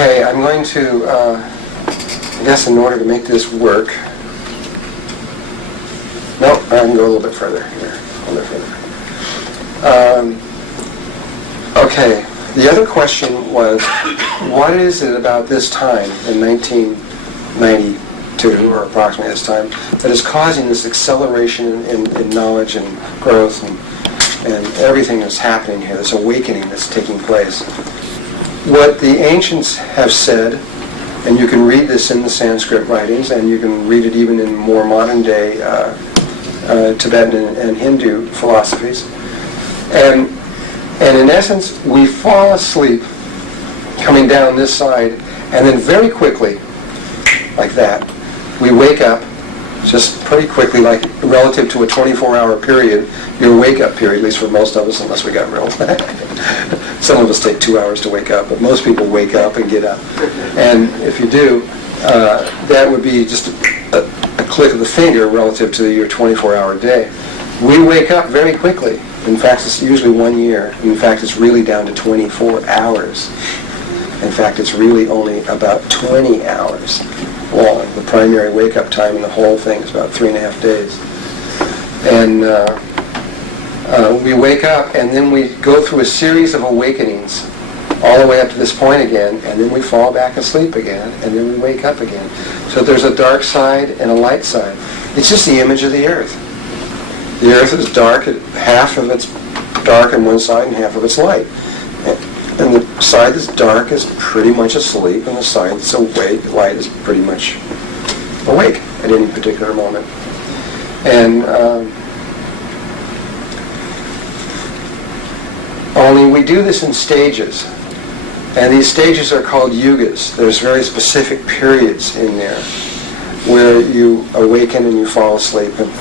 Okay, I'm going to, I guess in order to make this work, no, I can go a little bit further here, a little bit further. Okay, the other question was, what is it about this time in 1992, or approximately this time, that is causing this acceleration in knowledge and growth and everything that's happening here, this awakening that's taking place? What the ancients have said, and you can read this in the Sanskrit writings, and you can read it even in more modern day Tibetan and Hindu philosophies, and in essence, we fall asleep coming down this side, and then very quickly, like that, we wake up just pretty quickly, like relative to a 24-hour period, your wake-up period, at least for most of us, unless we got real. Some of us take 2 hours to wake up, but most people wake up and get up. And if you do, that would be just a click of the finger relative to your 24-hour day. We wake up very quickly. In fact, it's usually 1 year. In fact, it's really down to 24 hours. In fact, it's really only about 20 hours long. The primary wake-up time in the whole thing is about 3.5 days. And we wake up, and then we go through a series of awakenings all the way up to this point again, and then we fall back asleep again, and then we wake up again. So there's a dark side and a light side. It's just the image of the earth. The earth is dark, half of it's dark on one side and half of it's light. And the side that's dark is pretty much asleep, and the side that's awake, light, is pretty much awake at any particular moment. And only we do this in stages. And these stages are called yugas. There's very specific periods in there where you awaken and you fall asleep and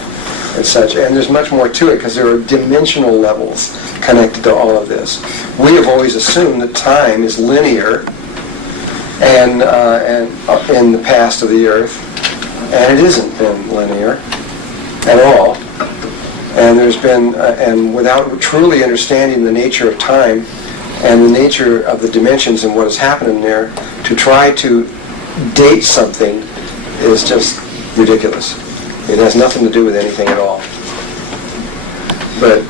such. And there's much more to it because there are dimensional levels connected to all of this. We have always assumed that time is linear and in the past of the earth, and it isn't been linear at all. And there's been, and without truly understanding the nature of time and the nature of the dimensions and what is happening there, to try to date something is just ridiculous. It has nothing to do with anything at all. But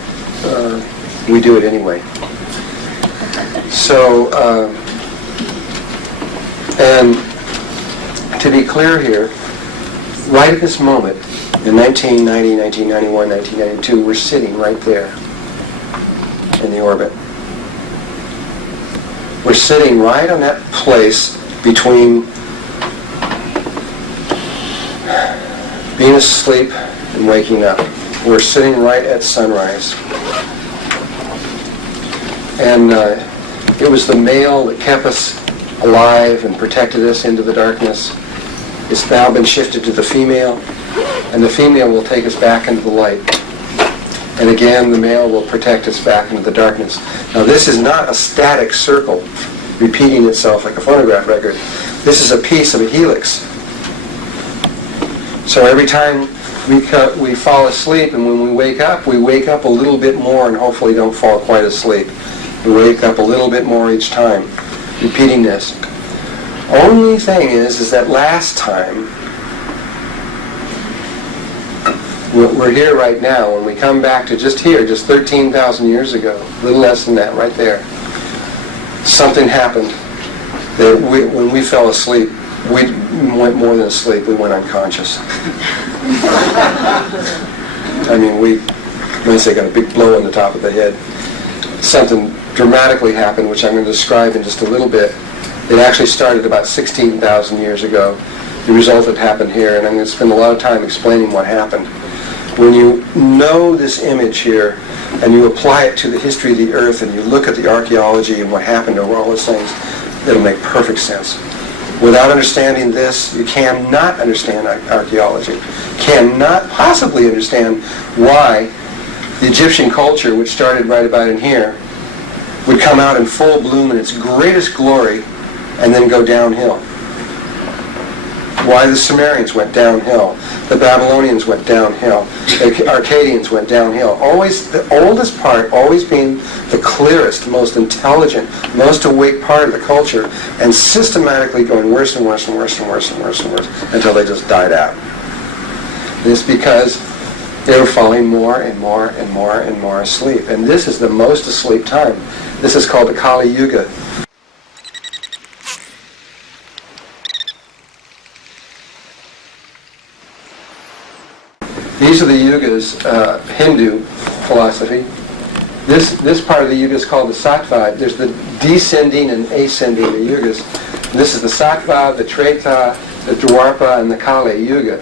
we do it anyway. So, and to be clear here, right at this moment, in 1990, 1991, 1992, we're sitting right there in the orbit. We're sitting right on that place between being asleep and waking up. We're sitting right at sunrise. And it was the male that kept us alive and protected us into the darkness. It's now been shifted to the female, and the female will take us back into the light. And again, the male will protect us back into the darkness. Now, this is not a static circle repeating itself like a phonograph record. This is a piece of a helix. So every time we fall asleep, and when we wake up a little bit more and hopefully don't fall quite asleep. We wake up a little bit more each time, repeating this. Only thing is that last time, we're here right now. When we come back to just here, just 13,000 years ago, a little less than that right there, something happened that when we fell asleep, we went more than asleep, we went unconscious. I mean, we got a big blow on the top of the head. Something dramatically happened, which I'm going to describe in just a little bit. It actually started about 16,000 years ago. The result that happened here, and I'm going to spend a lot of time explaining what happened. When you know this image here, and you apply it to the history of the earth, and you look at the archaeology and what happened over all those things, it'll make perfect sense. Without understanding this, you cannot understand archaeology. Cannot possibly understand why the Egyptian culture, which started right about in here, would come out in full bloom in its greatest glory and then go downhill. Why the Sumerians went downhill, the Babylonians went downhill, the Akkadians went downhill. Always the oldest part, always being the clearest, most intelligent, most awake part of the culture, and systematically going worse and worse and worse and worse and worse and worse until they just died out. This because they were falling more and more and more and more asleep. And this is the most asleep time. This is called the Kali Yuga. These are the yugas, Hindu philosophy. This part of the yuga is called the Sattva. There's the descending and ascending the yugas. This is the Sattva, the Treta, the Dwapara, and the Kali Yuga.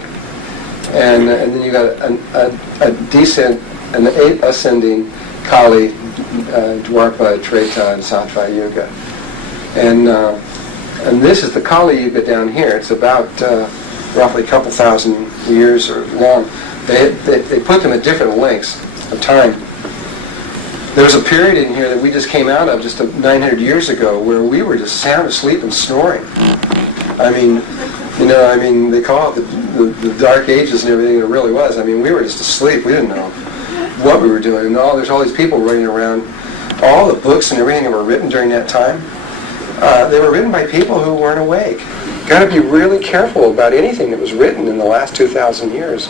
And then you got a descent, an ascending Kali, Dwapara, Treta, and Sattva Yuga. And this is the Kali Yuga down here. It's about roughly a couple thousand years or long. They put them at different lengths of time. There was a period in here that we just came out of just 900 years ago where we were just sound asleep and snoring. I mean, they call it the Dark Ages and everything. It really was. I mean, we were just asleep. We didn't know what we were doing. And there's all these people running around. All the books and everything that were written during that time, they were written by people who weren't awake. Got to be really careful about anything that was written in the last 2,000 years.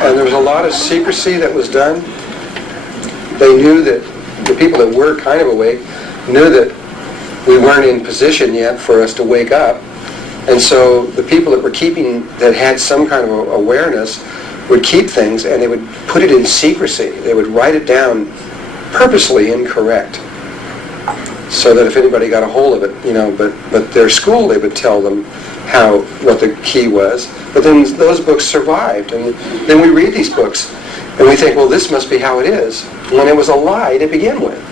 And there was a lot of secrecy that was done. They knew that the people that were kind of awake knew that we weren't in position yet for us to wake up. And so the people that had some kind of awareness would keep things, and they would put it in secrecy. They would write it down purposely incorrect, so that if anybody got a hold of it, but their school, they would tell them what the key was. But then those books survived, and then we read these books, and we think, well, this must be how it is, when it was a lie to begin with.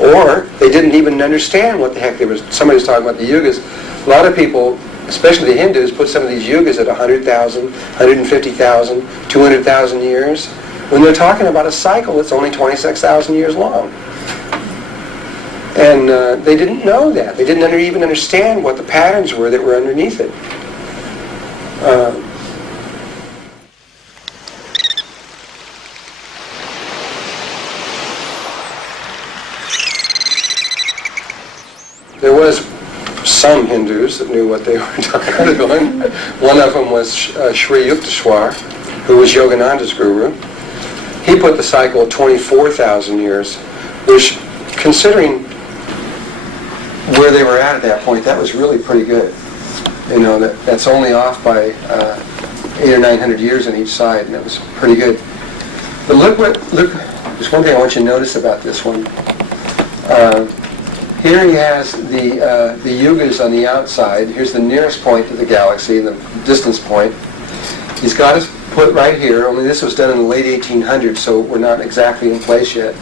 Or they didn't even understand what the heck somebody was talking about the yugas. A lot of people, especially the Hindus, put some of these yugas at 100,000, 150,000, 200,000 years, when they're talking about a cycle that's only 26,000 years long. And they didn't know that. They didn't even understand what the patterns were that were underneath it. There was some Hindus that knew what they were talking about. One of them was Sri Yukteswar, who was Yogananda's guru. He put the cycle at 24,000 years, which, considering where they were at that point, that was really pretty good. That's only off by 800 or 900 years on each side, and it was pretty good. But look, there's one thing I want you to notice about this one. Here he has the yugas on the outside. Here's the nearest point to the galaxy, the distance point. He's got us put right here, only this was done in the late 1800s, so we're not exactly in place yet.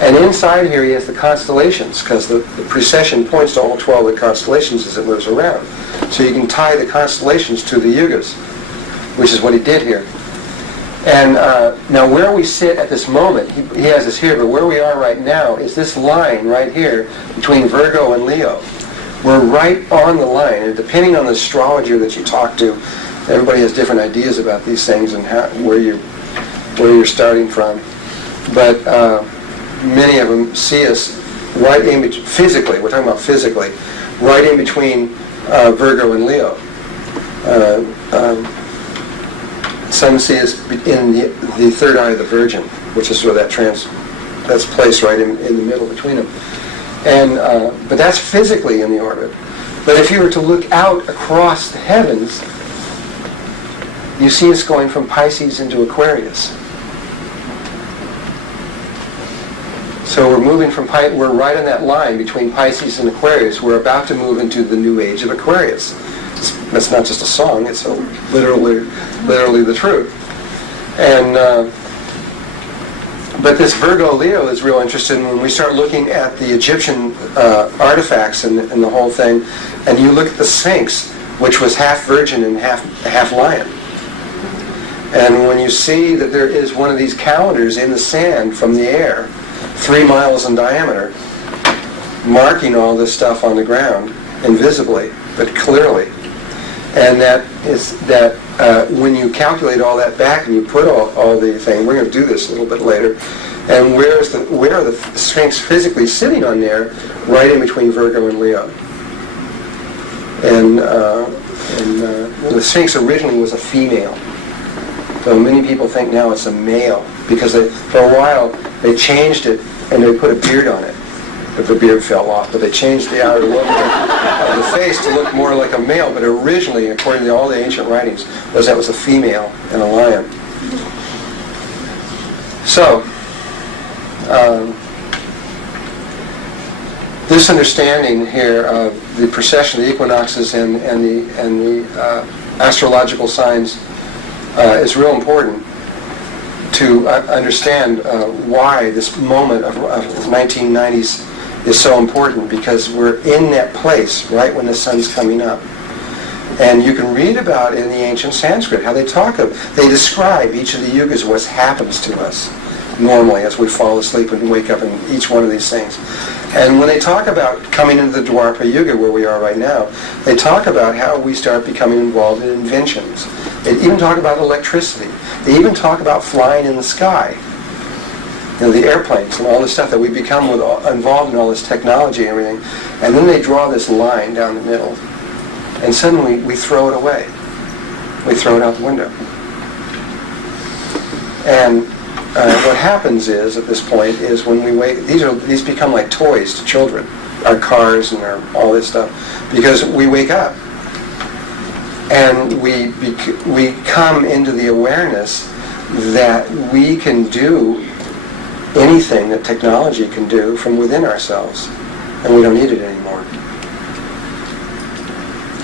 And inside here he has the constellations, because the precession points to all 12 of the constellations as it moves around. So you can tie the constellations to the yugas, which is what he did here. And now where we sit at this moment, he has this here, but where we are right now is this line right here between Virgo and Leo. We're right on the line, and depending on the astrologer that you talk to, everybody has different ideas about these things and where you're starting from. But many of them see us right in between, physically, we're talking about physically, right in between Virgo and Leo. Some see us in the third eye of the Virgin, which is where that's placed right in the middle between them. And but that's physically in the orbit. But if you were to look out across the heavens, you see us going from Pisces into Aquarius. So we're moving we're right on that line between Pisces and Aquarius. We're about to move into the new age of Aquarius. That's not just a song, it's literally the truth. And but this Virgo Leo is real interesting when we start looking at the Egyptian artifacts and the whole thing, and you look at the Sphinx, which was half virgin and half lion. And when you see that there is one of these calendars in the sand from the air, 3 miles in diameter, marking all this stuff on the ground invisibly, but clearly. And that is that when you calculate all that back and you put all the thing, we're going to do this a little bit later, and where are the Sphinx physically sitting on there, right in between Virgo and Leo. And the Sphinx originally was a female. So many people think now it's a male, because for a while they changed it and they put a beard on it. But the beard fell off, but they changed the outer look of the face to look more like a male. But originally, according to all the ancient writings, that was a female and a lion. So, this understanding here of the precession of the equinoxes and the astrological signs is real important to understand why this moment of 1990s is so important, because we're in that place right when the sun's coming up. And you can read about in the ancient Sanskrit how they describe each of the yugas, what happens to us normally as we fall asleep and wake up in each one of these things. And when they talk about coming into the Dwapara Yuga, where we are right now, they talk about how we start becoming involved in inventions. They even talk about electricity. They even talk about flying in the sky. You know, the airplanes and all the stuff that we become involved in all this technology and everything. And then they draw this line down the middle. And suddenly we throw it away. We throw it out the window. And what happens is, at this point, is when we wake, these become like toys to children, our cars and all this stuff, because we wake up and we come into the awareness that we can do anything that technology can do from within ourselves, and we don't need it anymore.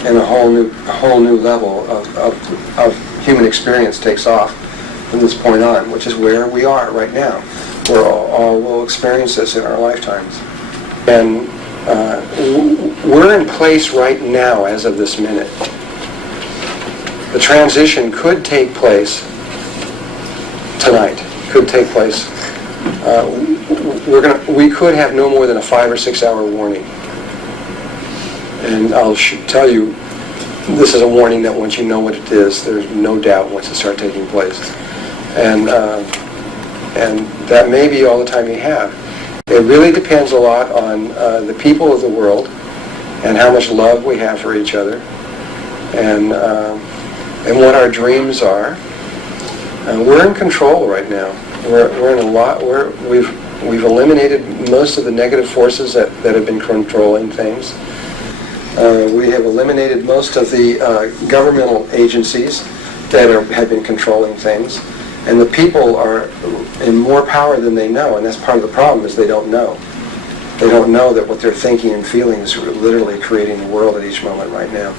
And a whole new level of human experience takes off from this point on, which is where we are right now. We're all will experience this in our lifetimes. And we're in place right now as of this minute. The transition could take place tonight, could take place. We could have no more than a 5 or 6 hour warning. And I'll tell you, this is a warning that once you know what it is, there's no doubt once it starts taking place. And that may be all the time you have. It really depends a lot on the people of the world and how much love we have for each other, and what our dreams are. We're in control right now. We're in a lot. We've eliminated most of the negative forces that have been controlling things. We have eliminated most of the governmental agencies that have been controlling things. And the people are in more power than they know, and that's part of the problem, is they don't know. They don't know that what they're thinking and feeling is literally creating the world at each moment right now.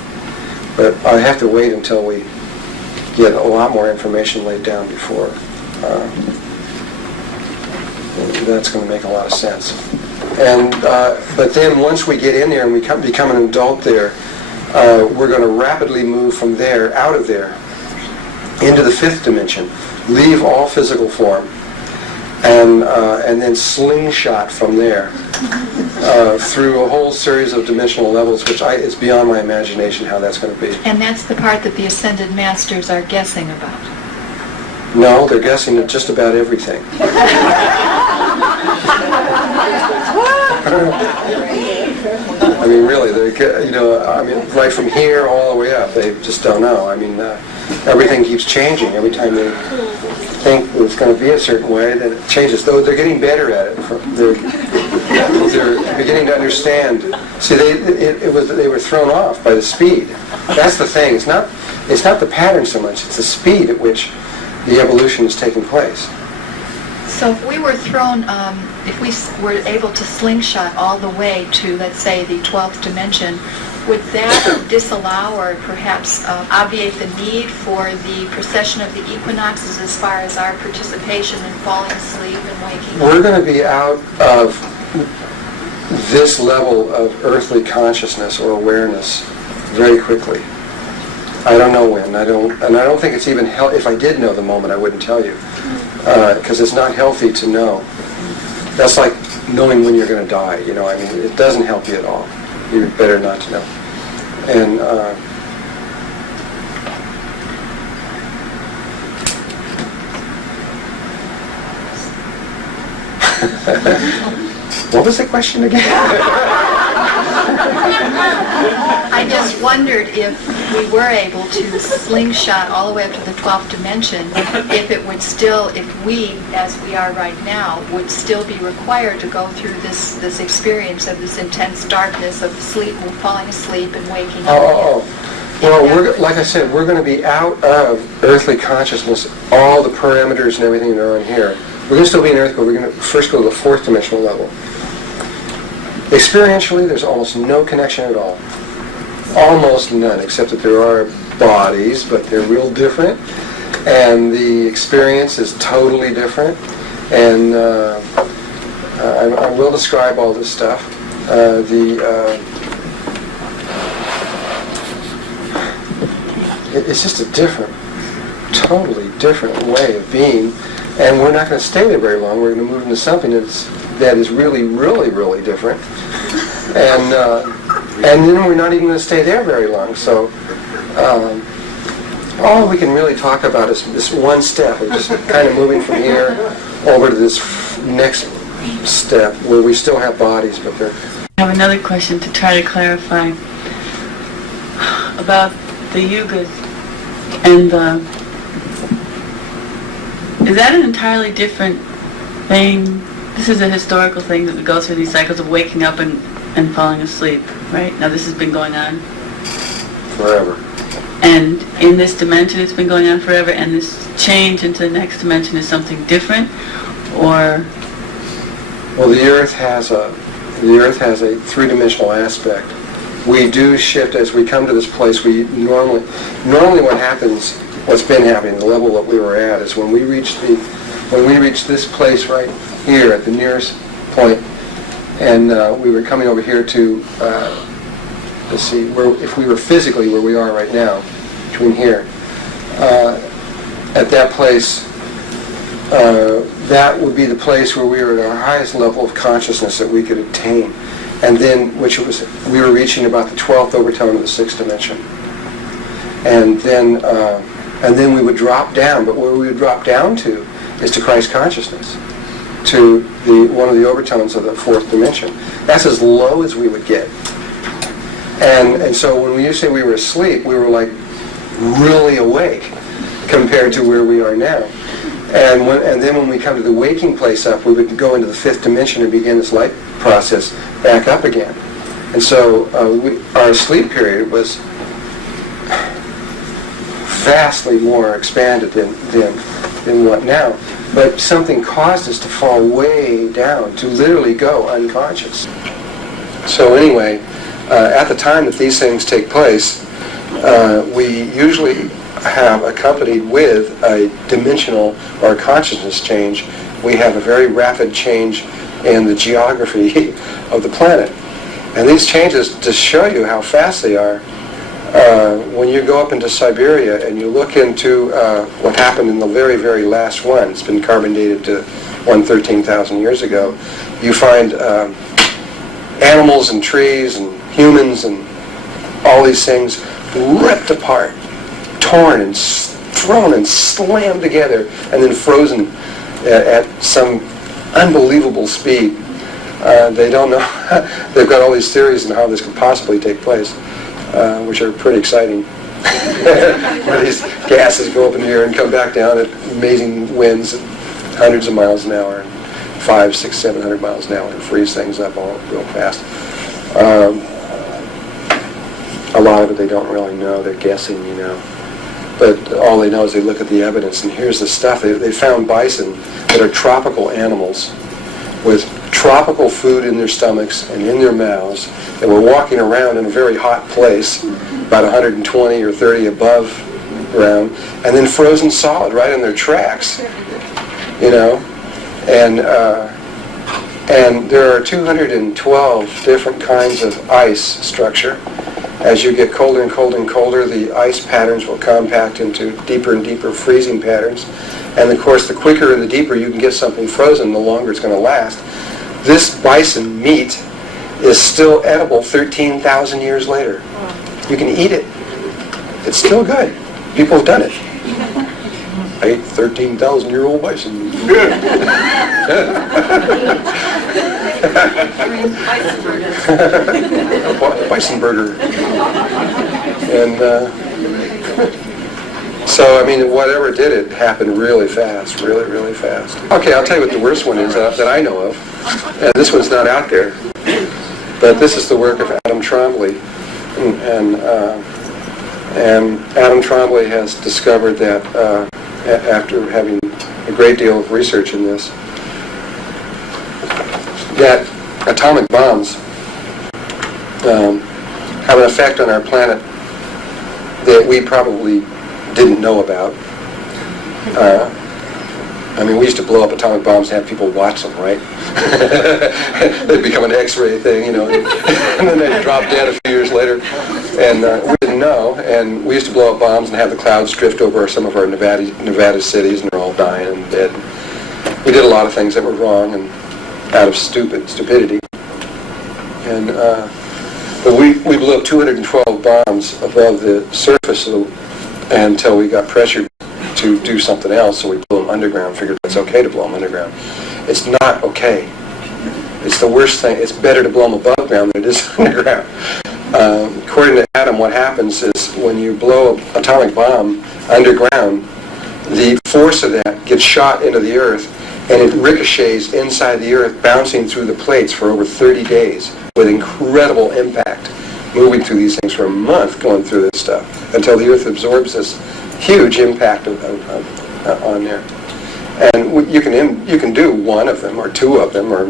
But I have to wait until we get a lot more information laid down before. That's going to make a lot of sense. And but then once we get in there and we become an adult there, we're going to rapidly move from there, out of there, into the fifth dimension. Leave all physical form, and then slingshot from there through a whole series of dimensional levels, which it's beyond my imagination how that's going to be. And that's the part that the Ascended Masters are guessing about. No, they're guessing at just about everything. I mean, really, right from here all the way up, they just don't know. I mean, everything keeps changing. Every time they think it's going to be a certain way, then it changes. Though they're getting better at it. They're beginning to understand. See, they were thrown off by the speed. That's the thing. It's not the pattern so much. It's the speed at which the evolution is taking place. So if we were thrown, if we were able to slingshot all the way to, let's say, the 12th dimension, would that disallow or perhaps obviate the need for the precession of the equinoxes as far as our participation in falling asleep and waking up? We're going to be out of this level of earthly consciousness or awareness very quickly. I don't know when. I don't think it's even if I did know the moment, I wouldn't tell you, because it's not healthy to know. That's like knowing when you're going to die. I mean, it doesn't help you at all. You're better not to know. And what was the question again? I just wondered if we were able to slingshot all the way up to the 12th dimension, if it would still, if we, as we are right now, would still be required to go through this experience of this intense darkness of sleep, falling asleep and waking up. Well, like I said, we're going to be out of earthly consciousness, all the parameters and everything that are on here. We're going to still be in earth, but we're going to first go to the 4th dimensional level. Experientially, there's almost no connection at all. Almost none, except that there are bodies, but they're real different. And the experience is totally different. And I will describe all this stuff. It's just a different, totally different way of being. And we're not going to stay there very long. We're going to move into something that is really, really, really different. And then we're not even going to stay there very long. So all we can really talk about is this one step of just kind of moving from here over to this next step where we still have bodies, but they're... I have another question to try to clarify about the yugas and is that an entirely different thing? This is a historical thing that we go through these cycles of waking up and falling asleep, right? Now this has been going on forever. And in this dimension it's been going on forever, and this change into the next dimension is something different, or? Well, the Earth has a 3-dimensional aspect. We do shift as we come to this place. We normally what happens, what's been happening, the level that we were at, is when we reach this place right here at the nearest point, and we were coming over here to let's see, if we were physically where we are right now, between here, at that place, that would be the place where we were at our highest level of consciousness that we could attain. And then, we were reaching about the 12th overtone of the 6th dimension. And then we would drop down, but where we would drop down to is to Christ consciousness, to one of the overtones of the 4th dimension. That's as low as we would get. And so when you say we were asleep, we were like really awake compared to where we are now. And then when we come to the waking place up, we would go into the 5th dimension and begin this light process back up again. And so our sleep period was vastly more expanded than what now. But something caused us to fall way down, to literally go unconscious. So anyway, at the time that these things take place, we usually have accompanied with a dimensional or consciousness change. We have a very rapid change in the geography of the planet. And these changes, to show you how fast they are, when you go up into Siberia and you look into what happened in the very, very last one, it's been carbon dated to 113,000 years ago, you find animals and trees and humans and all these things ripped apart, torn and thrown and slammed together, and then frozen at some unbelievable speed. They don't know. They've got all these theories on how this could possibly take place, which are pretty exciting. Where these gases go up in the air and come back down at amazing winds at hundreds of miles an hour, 500, 600, 700 miles an hour, and freeze things up all real fast. A lot of it they don't really know. They're guessing, But all they know is they look at the evidence, and here's the stuff. They found bison that are tropical animals with tropical food in their stomachs and in their mouths that were walking around in a very hot place, about 120 or 30 above ground, and then frozen solid right in their tracks, And there are 212 different kinds of ice structure. As you get colder and colder and colder, the ice patterns will compact into deeper and deeper freezing patterns. And of course, the quicker and the deeper you can get something frozen, the longer it's going to last. This bison meat is still edible 13,000 years later. You can eat it. It's still good. People have done it. I ate 13,000-year-old bison. Bison burger. And so, I mean, whatever did it happened really fast, really, really fast. Okay, I'll tell you what the worst one is that I know of. And this one's not out there. But this is the work of Adam Trombley. And Adam Trombley has discovered that after having a great deal of research in this, that atomic bombs have an effect on our planet that we probably didn't know about. I mean, we used to blow up atomic bombs and have people watch them, right? They'd become an X-ray thing, and then they'd drop dead a few years later. And we didn't know, and we used to blow up bombs and have the clouds drift over some of our Nevada cities, and they're all dying and dead. We did a lot of things that were wrong and out of stupidity. And but we blew up 212 bombs above the surface until we got pressured to do something else, so we blew them underground, figured it's okay to blow them underground. It's not okay. It's the worst thing. It's better to blow them above ground than it is underground. According to Adam, what happens is when you blow an atomic bomb underground, the force of that gets shot into the earth, and it ricochets inside the earth, bouncing through the plates for over 30 days with incredible impact, moving through these things for a month, going through this stuff, until the earth absorbs this huge impact on there. And you can do one of them or two of them or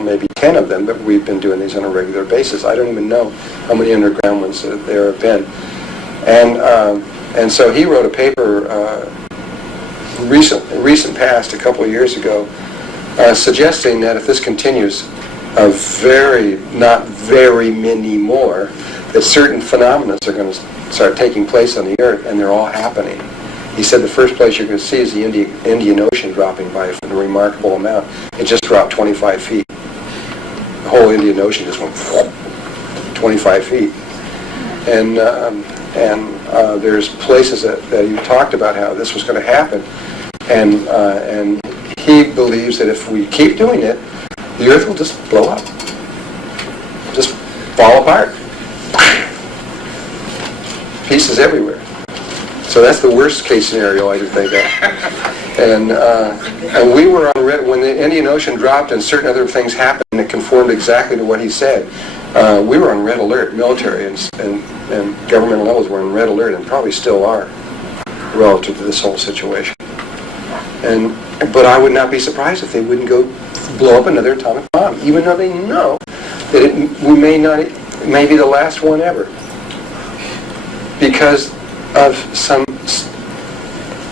maybe 10 of them, but we've been doing these on a regular basis. I don't even know how many underground ones there have been. And so he wrote a paper recent past, a couple of years ago, suggesting that if this continues, not very many more, that certain phenomena are going to start taking place on the earth, and they're all happening. He said the first place you're going to see is the Indian Ocean dropping by a remarkable amount. It just dropped 25 feet. The whole Indian Ocean just went 25 feet. And there's places that he talked about how this was going to happen. And he believes that if we keep doing it, the earth will just blow up. Just fall apart. Pieces everywhere. So that's the worst case scenario I could think of. And we were on red when the Indian Ocean dropped and certain other things happened that conformed exactly to what he said. We were on red alert, military and governmental levels were on red alert, and probably still are, relative to this whole situation. But I would not be surprised if they wouldn't go blow up another atomic bomb, even though they know that it may be the last one ever. Because of some,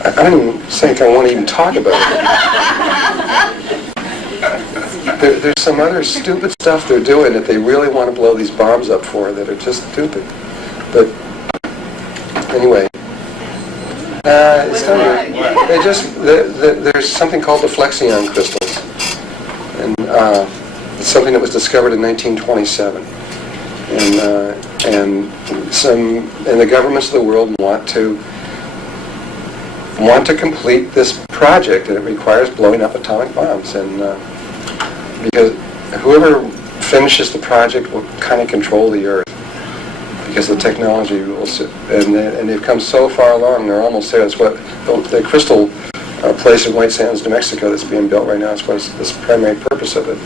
I don't even think I want to even talk about it. There's some other stupid stuff they're doing that they really want to blow these bombs up for that are just stupid. But anyway, it's there's something called the Flexion crystals, and it's something that was discovered in 1927. And the governments of the world want to complete this project, and it requires blowing up atomic bombs. And because whoever finishes the project will kind of control the earth, because the technology will sit, and they've come so far along, they're almost there. That's what the crystal place in White Sands, New Mexico, that's being built right now. That's what the primary purpose of it.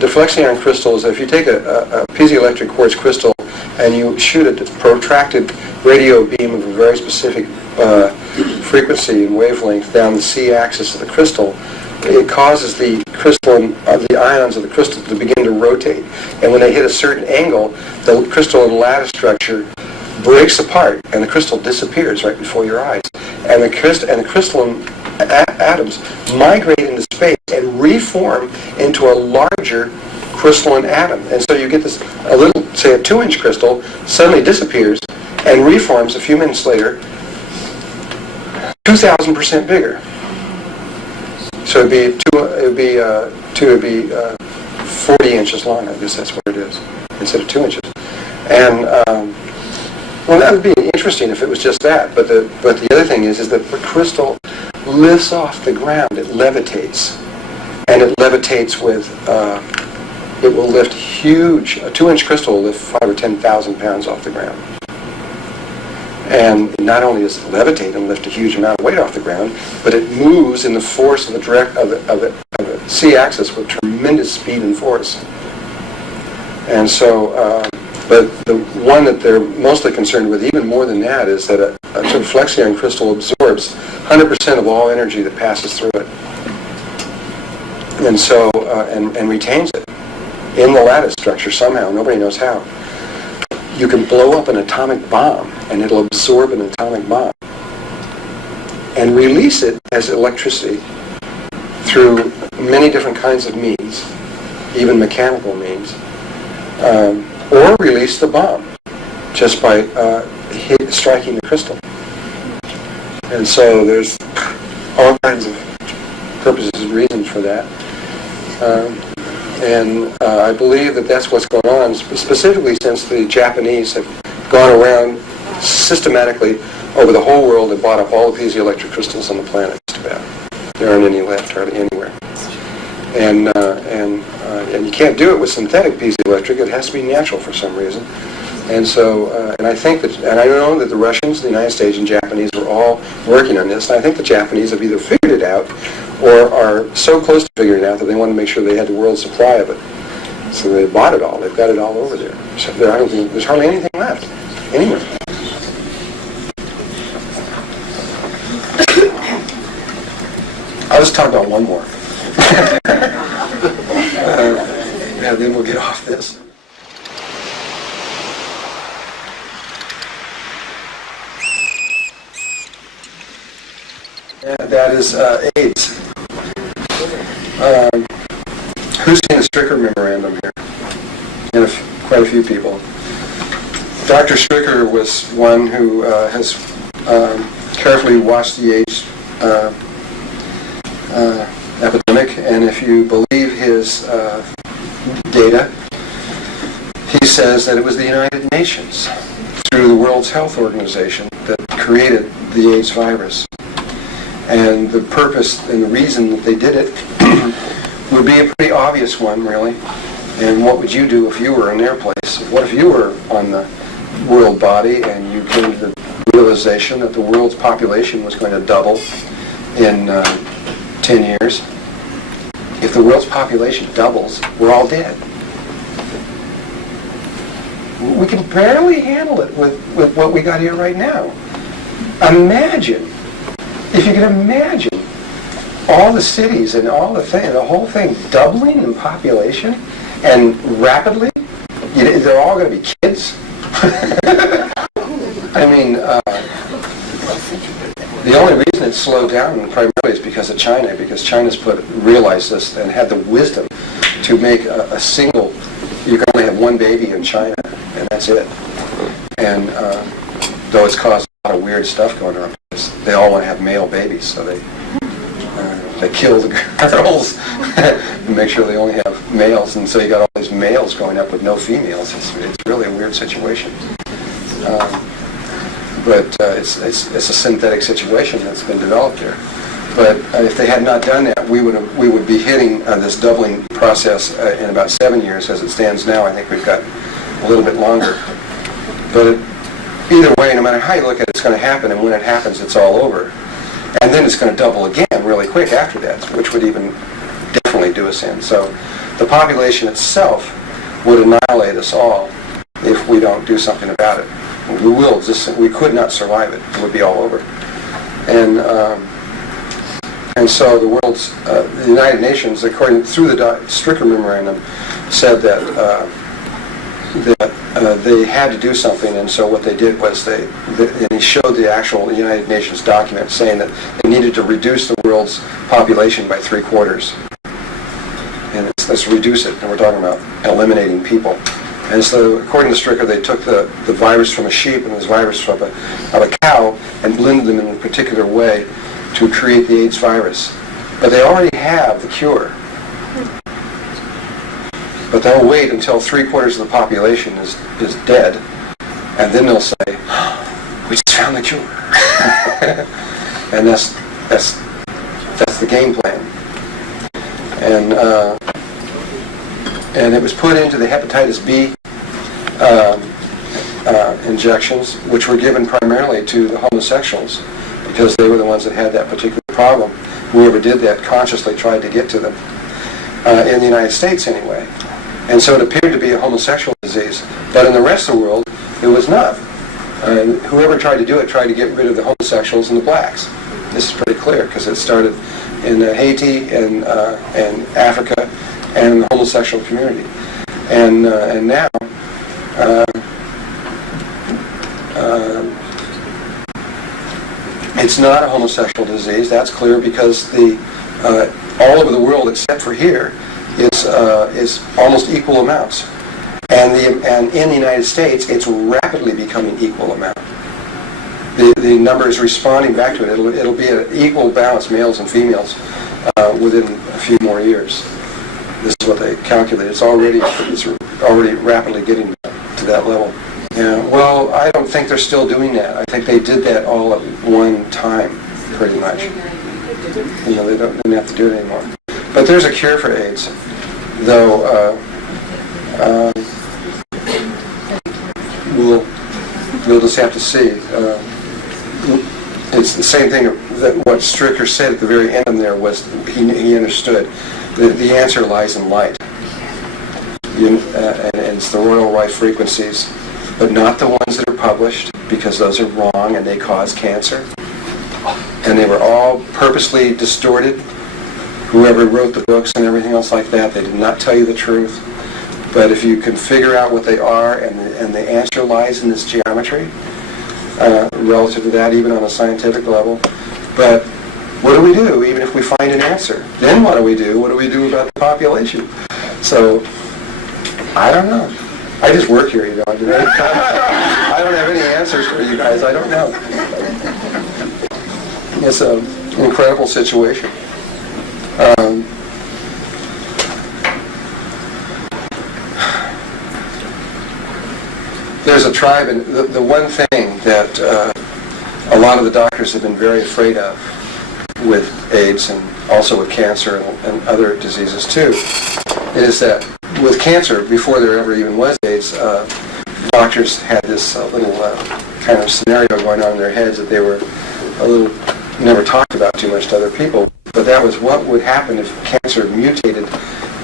The Flexion crystal is if you take a piezoelectric quartz crystal and you shoot a protracted radio beam of a very specific frequency and wavelength down the C-axis of the crystal, it causes the crystalline, the ions of the crystal to begin to rotate. And when they hit a certain angle, the crystalline lattice structure breaks apart and the crystal disappears right before your eyes. And the crystalline atoms migrate into space and reform into a larger crystalline atom. And so you get this, a little, say a 2-inch crystal suddenly disappears and reforms a few minutes later 2,000% bigger. So it'd be 40 inches long. I guess that's what it is, instead of 2 inches. And Well, that would be interesting if it was just that. But the other thing is that the crystal lifts off the ground. It levitates, and it levitates with. It will lift huge. A 2-inch crystal will lift 5,000 or 10,000 pounds off the ground. And not only does it levitate and lift a huge amount of weight off the ground, but it moves in the force of the c-axis with tremendous speed and force. And so, but the one that they're mostly concerned with, even more than that, is that a Flexion crystal absorbs 100% of all energy that passes through it, and so and retains it in the lattice structure somehow. Nobody knows how. You can blow up an atomic bomb, and it'll absorb an atomic bomb and release it as electricity through many different kinds of means, even mechanical means, or release the bomb just by striking the crystal. And so there's all kinds of purposes and reasons for that. And I believe that that's what's going on, specifically since the Japanese have gone around systematically over the whole world and bought up all the piezoelectric crystals on the planet, just about. There aren't any left hardly anywhere. And you can't do it with synthetic piezoelectric. It has to be natural for some reason. And so, and I think that, and I know that the Russians, the United States, and Japanese are all working on this. And I think the Japanese have either figured it out or are so close to figuring it out that they want to make sure they had the world's supply of it. So they bought it all. They've got it all over there. So I don't think there's hardly anything left anywhere. I'll just talk about one more. Yeah, then we'll get off this. And that is AIDS. Who's seen the Stricker memorandum here? And quite a few people. Dr. Stricker was one who has carefully watched the AIDS epidemic, and if you believe his data, he says that it was the United Nations, through the World Health Organization, that created the AIDS virus. And the purpose and the reason that they did it would be a pretty obvious one, really. And what would you do if you were in their place? What if you were on the world body and you came to the realization that the world's population was going to double in 10 years? If the world's population doubles, we're all dead. We can barely handle it with what we got here right now. Imagine, if you can imagine all the cities and all the whole thing doubling in population and rapidly, they're all going to be kids. I mean, the only reason it's slowed down primarily is because of China, because China's realized this and had the wisdom to make a single, you can only have one baby in China, and that's it. And though it's caused a lot of weird stuff going on, because they all want to have male babies, so they kill the girls and make sure they only have males, and so you got all these males growing up with no females. It's really a weird situation. But it's a synthetic situation that's been developed here. But if they had not done that, we would be hitting this doubling process in about 7 years. As it stands now, I think we've got a little bit longer. But either way, no matter how you look at it, it's going to happen, and when it happens, it's all over. And then it's going to double again really quick after that, which would even definitely do us in. So the population itself would annihilate us all if we don't do something about it. We could not survive it. It would be all over. And so the world's, the United Nations, according through the Stricker memorandum, said that they had to do something, and so what they did was and he showed the actual United Nations document saying that they needed to reduce the world's population by 3/4. And let's reduce it, and we're talking about eliminating people. And so, according to Stricker, they took the virus from a sheep and this virus from a cow and blended them in a particular way to create the AIDS virus. But they already have the cure. But they'll wait until 3/4 of the population is dead, And then they'll say, we just found the cure. And that's the game plan. And it was put into the hepatitis B injections, which were given primarily to the homosexuals because they were the ones that had that particular problem. Whoever did that consciously tried to get to them, in the United States anyway. And so it appeared to be a homosexual disease. But in the rest of the world, it was not. Whoever tried to do it tried to get rid of the homosexuals and the blacks. This is pretty clear because it started in Haiti and Africa and in the homosexual community. And now it's not a homosexual disease. That's clear because all over the world except for here is almost equal amounts. And in the United States, it's rapidly becoming equal amount. The number is responding back to it. It'll be an equal balance, males and females, within a few more years. This is what they calculate. It's already rapidly getting to that level. Yeah. Well, I don't think they're still doing that. I think they did that all at one time, pretty much. They didn't have to do it anymore. But there's a cure for AIDS, though. We'll just have to see. It's the same thing that what Stricker said at the very end there was he understood. The answer lies in light. And it's the royal right frequencies, but not the ones that are published, because those are wrong and they cause cancer. And they were all purposely distorted. Whoever wrote the books and everything else like that, they did not tell you the truth. But if you can figure out what they are, and the answer lies in this geometry, relative to that, even on a scientific level. But what do we do, even if we find an answer? Then what do we do? What do we do about the population? So, I don't know. I just work here, I don't have any answers for you guys. I don't know. It's an incredible situation. There's a tribe, and the one thing that a lot of the doctors have been very afraid of with AIDS and also with cancer and other diseases too, is that with cancer, before there ever even was AIDS, doctors had this little kind of scenario going on in their heads that they were never talked about too much to other people, but that was what would happen if cancer mutated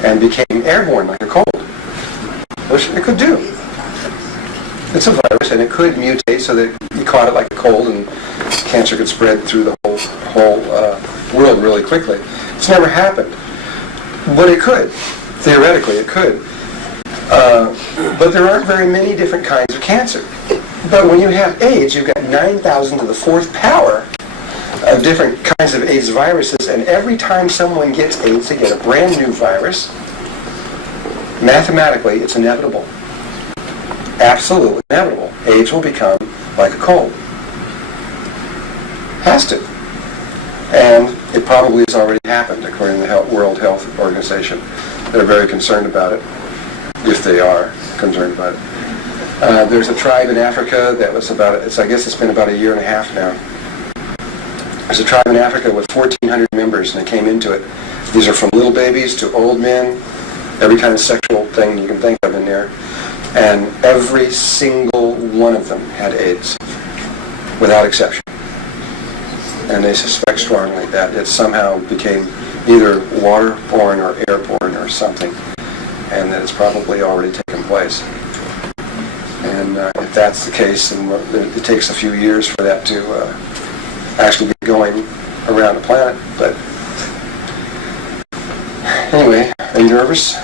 and became airborne like a cold, which it could do. It's a virus, and it could mutate so that you caught it like a cold, and cancer could spread through the whole world really quickly. It's never happened, but it could. Theoretically, it could. But there aren't very many different kinds of cancer. But when you have AIDS, you've got 9,000 to the fourth power of different kinds of AIDS viruses, and every time someone gets AIDS, they get a brand new virus. Mathematically, it's inevitable. Absolutely inevitable. AIDS will become like a cold. Has to. And it probably has already happened, according to the World Health Organization. They're very concerned about it, if they are concerned about it. There's a tribe in Africa that was I guess it's been about a year and a half now. There's a tribe in Africa with 1,400 members, and they came into it. These are from little babies to old men, every kind of sexual thing you can think of in there. And every single one of them had AIDS, without exception. And they suspect strongly that it somehow became either waterborne or airborne or something, and that it's probably already taken place. And if that's the case, then it takes a few years for that to actually be going around the planet. But anyway, are you nervous?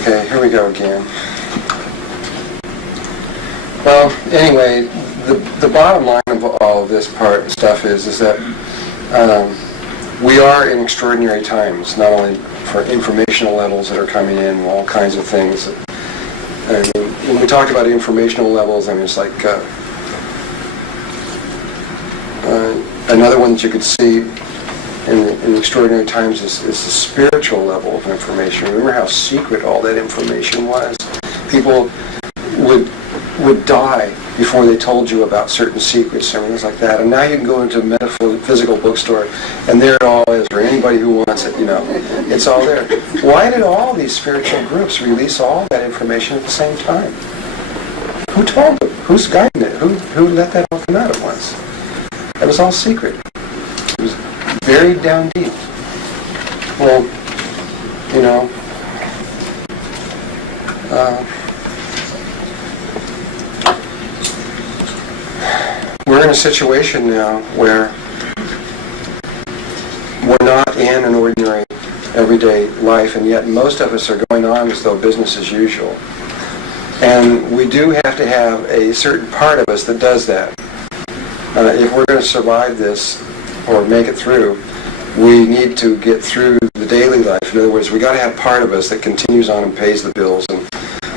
Okay, here we go again. Well, anyway, the bottom line of all of this stuff is that we are in extraordinary times, not only for informational levels that are coming in, all kinds of things. I mean, when we talk about informational levels, I mean, it's like another one that you could see in the extraordinary times is the spiritual level of information. Remember how secret all that information was? People would die before they told you about certain secrets and things like that. And now you can go into a metaphysical bookstore, and there it all is for anybody who wants it. It's all there. Why did all these spiritual groups release all that information at the same time? Who told them? Who's guiding it? Who let that all come out at once? It was all secret. It was buried down deep. Well, we're in a situation now where we're not in an ordinary, everyday life, and yet most of us are going on as though business as usual. And we do have to have a certain part of us that does that. If we're going to survive this or make it through, we need to get through the daily life. In other words, we got to have part of us that continues on and pays the bills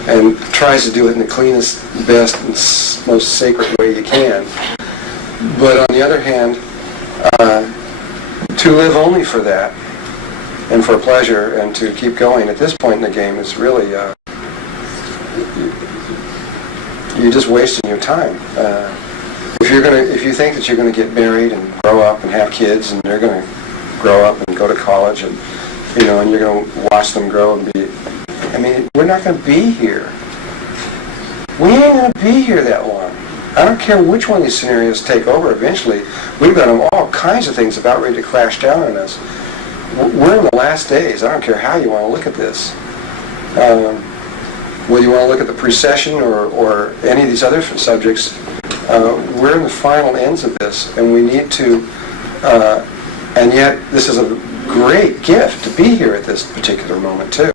and tries to do it in the cleanest, best, and most sacred way you can. But on the other hand, to live only for that and for pleasure and to keep going at this point in the game is really, you're just wasting your time. If you think that you're going to get married and grow up and have kids, and they're going to grow up and go to college, and and you're going to watch them grow and be, we're not going to be here. We ain't going to be here that long. I don't care which one of these scenarios take over. Eventually, we've got all kinds of things about ready to crash down on us. We're in the last days. I don't care how you want to look at this. Whether you want to look at the precession or any of these other subjects, we're in the final ends of this, and we need to, and yet this is a great gift to be here at this particular moment too,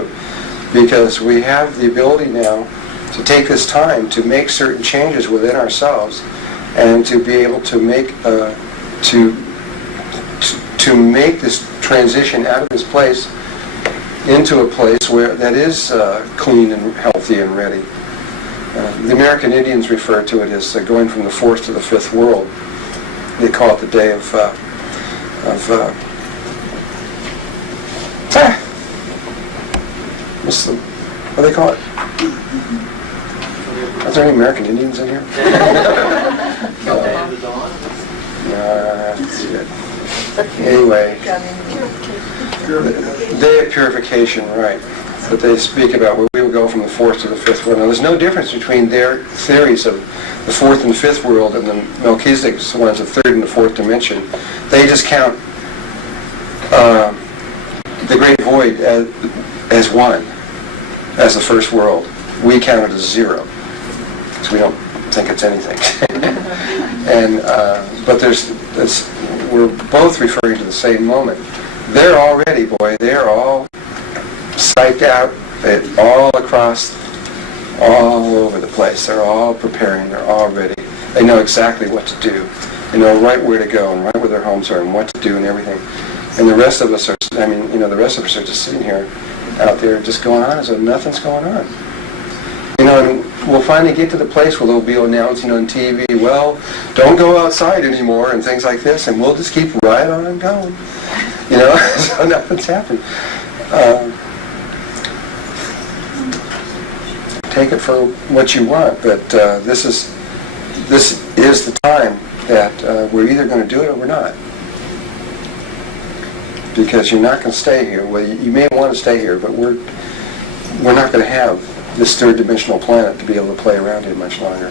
because we have the ability now to take this time to make certain changes within ourselves and to be able to make to make this transition out of this place into a place where that is clean and healthy and ready. The American Indians refer to it as going from the fourth to the fifth world. They call it the day of what do they call it? Are there any American Indians in here? That's it. Anyway, the day of purification, right, that they speak about, where we will go from the fourth to the fifth world. Now, there's no difference between their theories of the fourth and fifth world and the Melchizedek's ones of third and the fourth dimension. They just count the great void as one, as the first world. We count it as zero, because we don't think it's anything. And but we're both referring to the same moment. They're all ready, boy. They're all psyched out, all across, all over the place. They're all preparing. They're all ready. They know exactly what to do. They know right where to go and right where their homes are and what to do and everything. And the rest of us are, the rest of us are just sitting here, out there, just going on as though nothing's going on. And we'll finally get to the place where they'll be announcing on TV, well, don't go outside anymore and things like this, and we'll just keep right on going. So nothing's happened. Take it for what you want, but this is the time that we're either going to do it or we're not. Because you're not going to stay here. Well, you may want to stay here, but we're not going to have this third dimensional planet to be able to play around in much longer.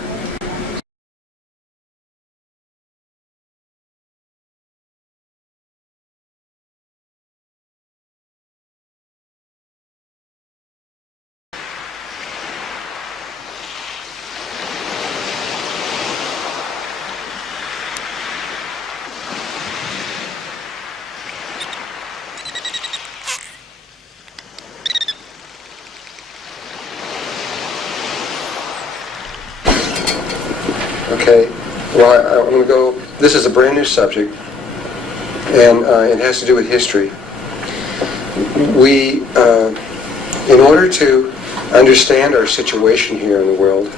Okay, well, I'm going to go, this is a brand new subject, and it has to do with history. We, in order to understand our situation here in the world,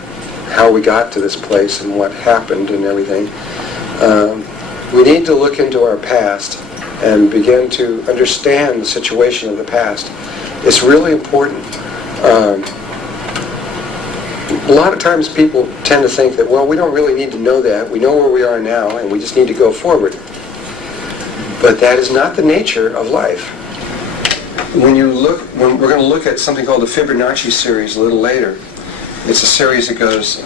how we got to this place and what happened and everything, we need to look into our past and begin to understand the situation of the past. It's really important. A lot of times people tend to think that, well, we don't really need to know that. We know where we are now, and we just need to go forward. But that is not the nature of life. When we're going to look at something called the Fibonacci series a little later. It's a series that goes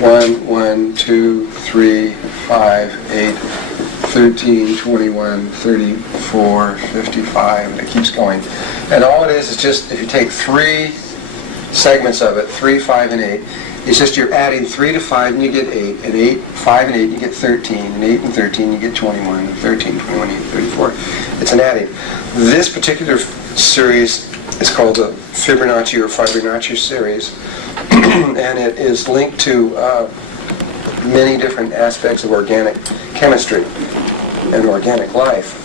1, 2, 3, 5, 8, 13, 21, 34, 55, and it keeps going. And all it is just, if you take 3 segments of it, 3, 5, and 8, it's just you're adding 3 to 5 and you get 8, and 8, 5 and 8 you get 13, and 8 and 13 you get 21, and 13, 21 you get 34. It's an adding. This particular series is called the Fibonacci or Fibonacci series, and it is linked to many different aspects of organic chemistry and organic life.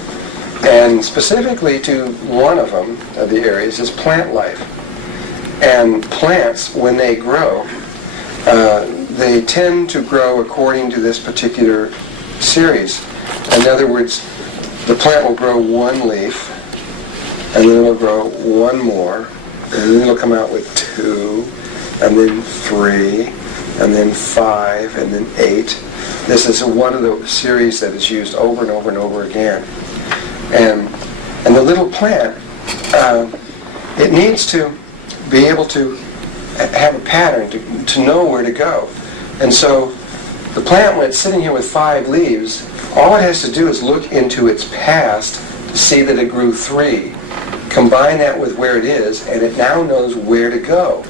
And specifically to one of them, of the areas, is plant life. And plants, when they grow, they tend to grow according to this particular series. In other words, the plant will grow 1 leaf, and then it'll grow 1 more, and then it'll come out with 2, and then 3, and then 5, and then 8. This is one of the series that is used over and over and over again. And the little plant, it needs to be able to have a pattern, to know where to go. And so the plant, when it's sitting here with 5 leaves, all it has to do is look into its past to see that it grew 3. Combine that with where it is, and it now knows where to go.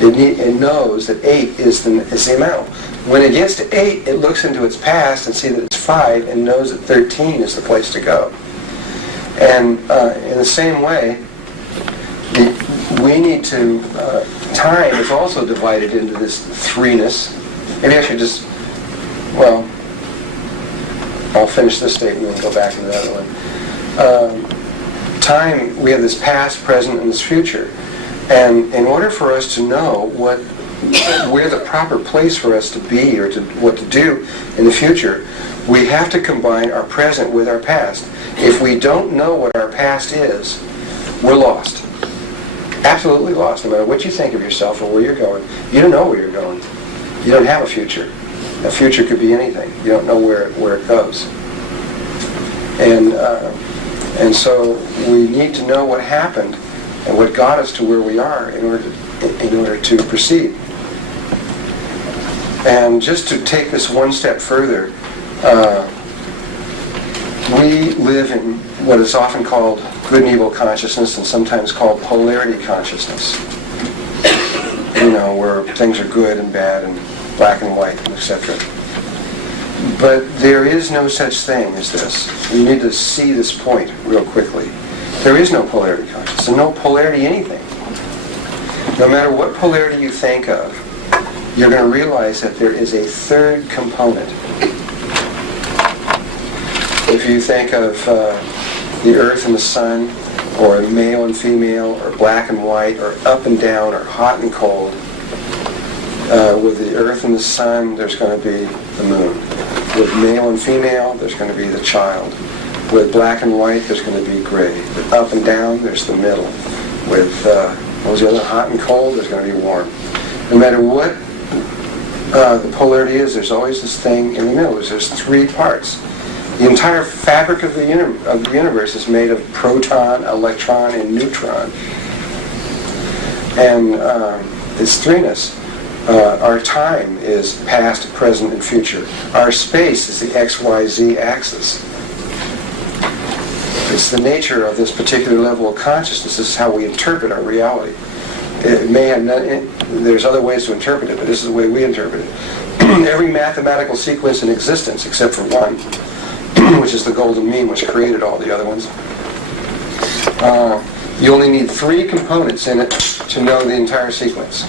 It knows that 8 is the amount. When it gets to 8, it looks into its past and sees that it's 5 and knows that 13 is the place to go. And in the same way, we need to, time is also divided into this 3-ness. Maybe I should just, well, I'll finish this statement and we'll go back to the other one. Time, we have this past, present, and this future. And in order for us to know where the proper place for us to be or what to do in the future, we have to combine our present with our past. If we don't know what our past is, we're lost. Absolutely lost, no matter what you think of yourself or where you're going. You don't know where you're going. You don't have a future. A future could be anything. You don't know where it goes. And so we need to know what happened and what got us to where we are in order to proceed. And just to take this one step further, we live in what is often called good and evil consciousness and sometimes called polarity consciousness. You know, where things are good and bad and black and white, etc. But there is no such thing as this. You need to see this point real quickly. There is no polarity consciousness. There's no polarity anything. No matter what polarity you think of, you're going to realize that there is a third component. If you think of the earth and the sun, or male and female, or black and white, or up and down, or hot and cold, with the earth and the sun, there's going to be the moon. With male and female, there's going to be the child. With black and white, there's going to be gray. With up and down, there's the middle. With what was the other, hot and cold, there's going to be warm. No matter what the polarity is, there's always this thing in the middle. There's 3 parts. The entire fabric of the universe is made of proton, electron, and neutron. And it's 3-ness. Our time is past, present, and future. Our space is the XYZ axis. It's the nature of this particular level of consciousness. This is how we interpret our reality. It may have there's other ways to interpret it, but this is the way we interpret it. Every mathematical sequence in existence, except for one, which is the golden mean, which created all the other ones. You only need 3 components in it to know the entire sequence.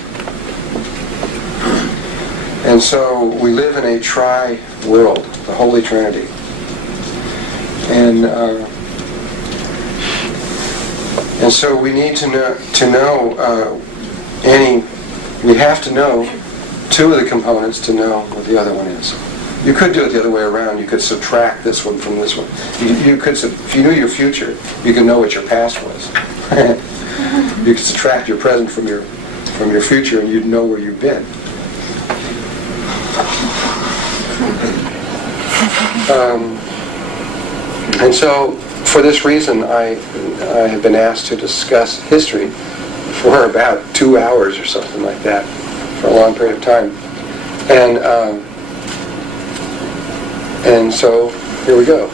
And so we live in a tri-world, the Holy Trinity. And so we need to know we have to know 2 of the components to know what the other one is. You could do it the other way around. You could subtract this one from this one. You could, if you knew your future, you could know what your past was. You could subtract your present from your future, and you'd know where you've been. And so, for this reason, I have been asked to discuss history for about 2 hours or something like that, for a long period of time. And so, here we go.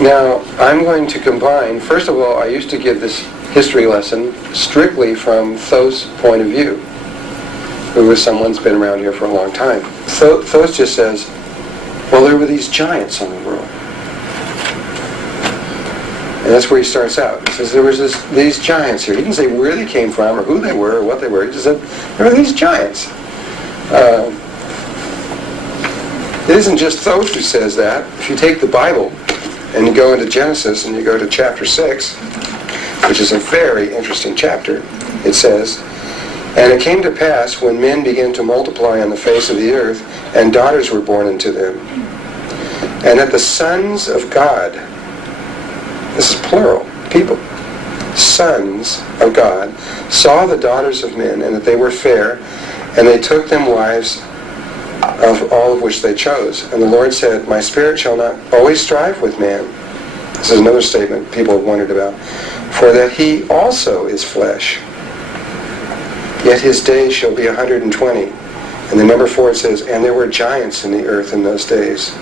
Now, I'm going to combine, first of all, I used to give this history lesson strictly from Thoth's point of view, who is someone who's been around here for a long time. Thoth just says, well, there were these giants on the world. And that's where he starts out. He says there was these giants here. He didn't say where they came from or who they were or what they were. He just said there were these giants. It isn't just Thoth who says that. If you take the Bible and you go into Genesis and you go to chapter 6, which is a very interesting chapter, it says, "And it came to pass when men began to multiply on the face of the earth, and daughters were born unto them, and that the sons of God," this is plural, people, sons of God, "saw the daughters of men, and that they were fair, and they took them wives of all of which they chose. And the Lord said, My spirit shall not always strive with man." This is another statement people have wondered about. "For that he also is flesh. Yet his days shall be 120. And then number 4 it says, "And there were giants in the earth in those days."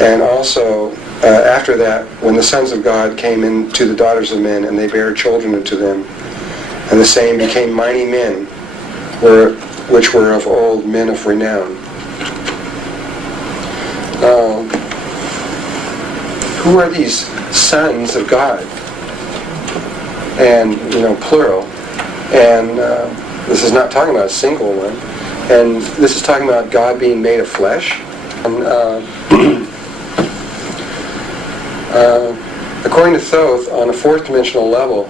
And also, after that, when the sons of God came in to the daughters of men, and they bare children unto them, and the same became mighty men, which were of old men of renown. Who are these sons of God? And, plural. And this is not talking about a single one. And this is talking about God being made of flesh. And according to Thoth, on a fourth dimensional level,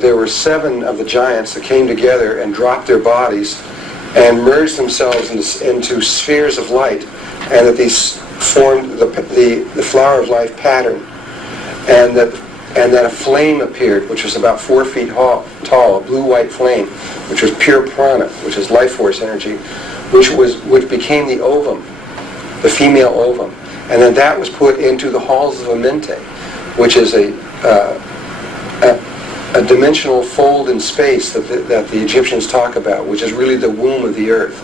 there were 7 of the giants that came together and dropped their bodies and merged themselves into spheres of light, and that these formed the flower of life pattern, and that a flame appeared, which was about 4 feet tall, a blue-white flame, which was pure prana, which is life force energy, which became the ovum, the female ovum, and then that was put into the halls of Amente, which is a dimensional fold in space that the Egyptians talk about, which is really the womb of the earth,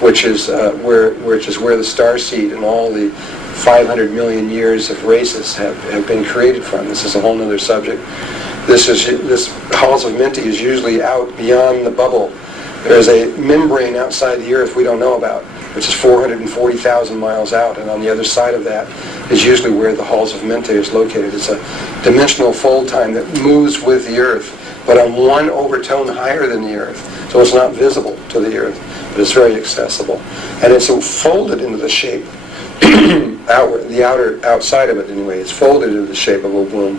which is where the starseed and all the 500 million years of races have been created from. This is a whole other subject. This halls of Mente is usually out beyond the bubble. There's a membrane outside the earth we don't know about, which is 440,000 miles out, and on the other side of that is usually where the halls of Mente is located. It's a dimensional fold time that moves with the earth, but on one overtone higher than the earth. So it's not visible to the earth, but it's very accessible. And it's folded into the shape, the outside of it anyway, it's folded into the shape of a womb.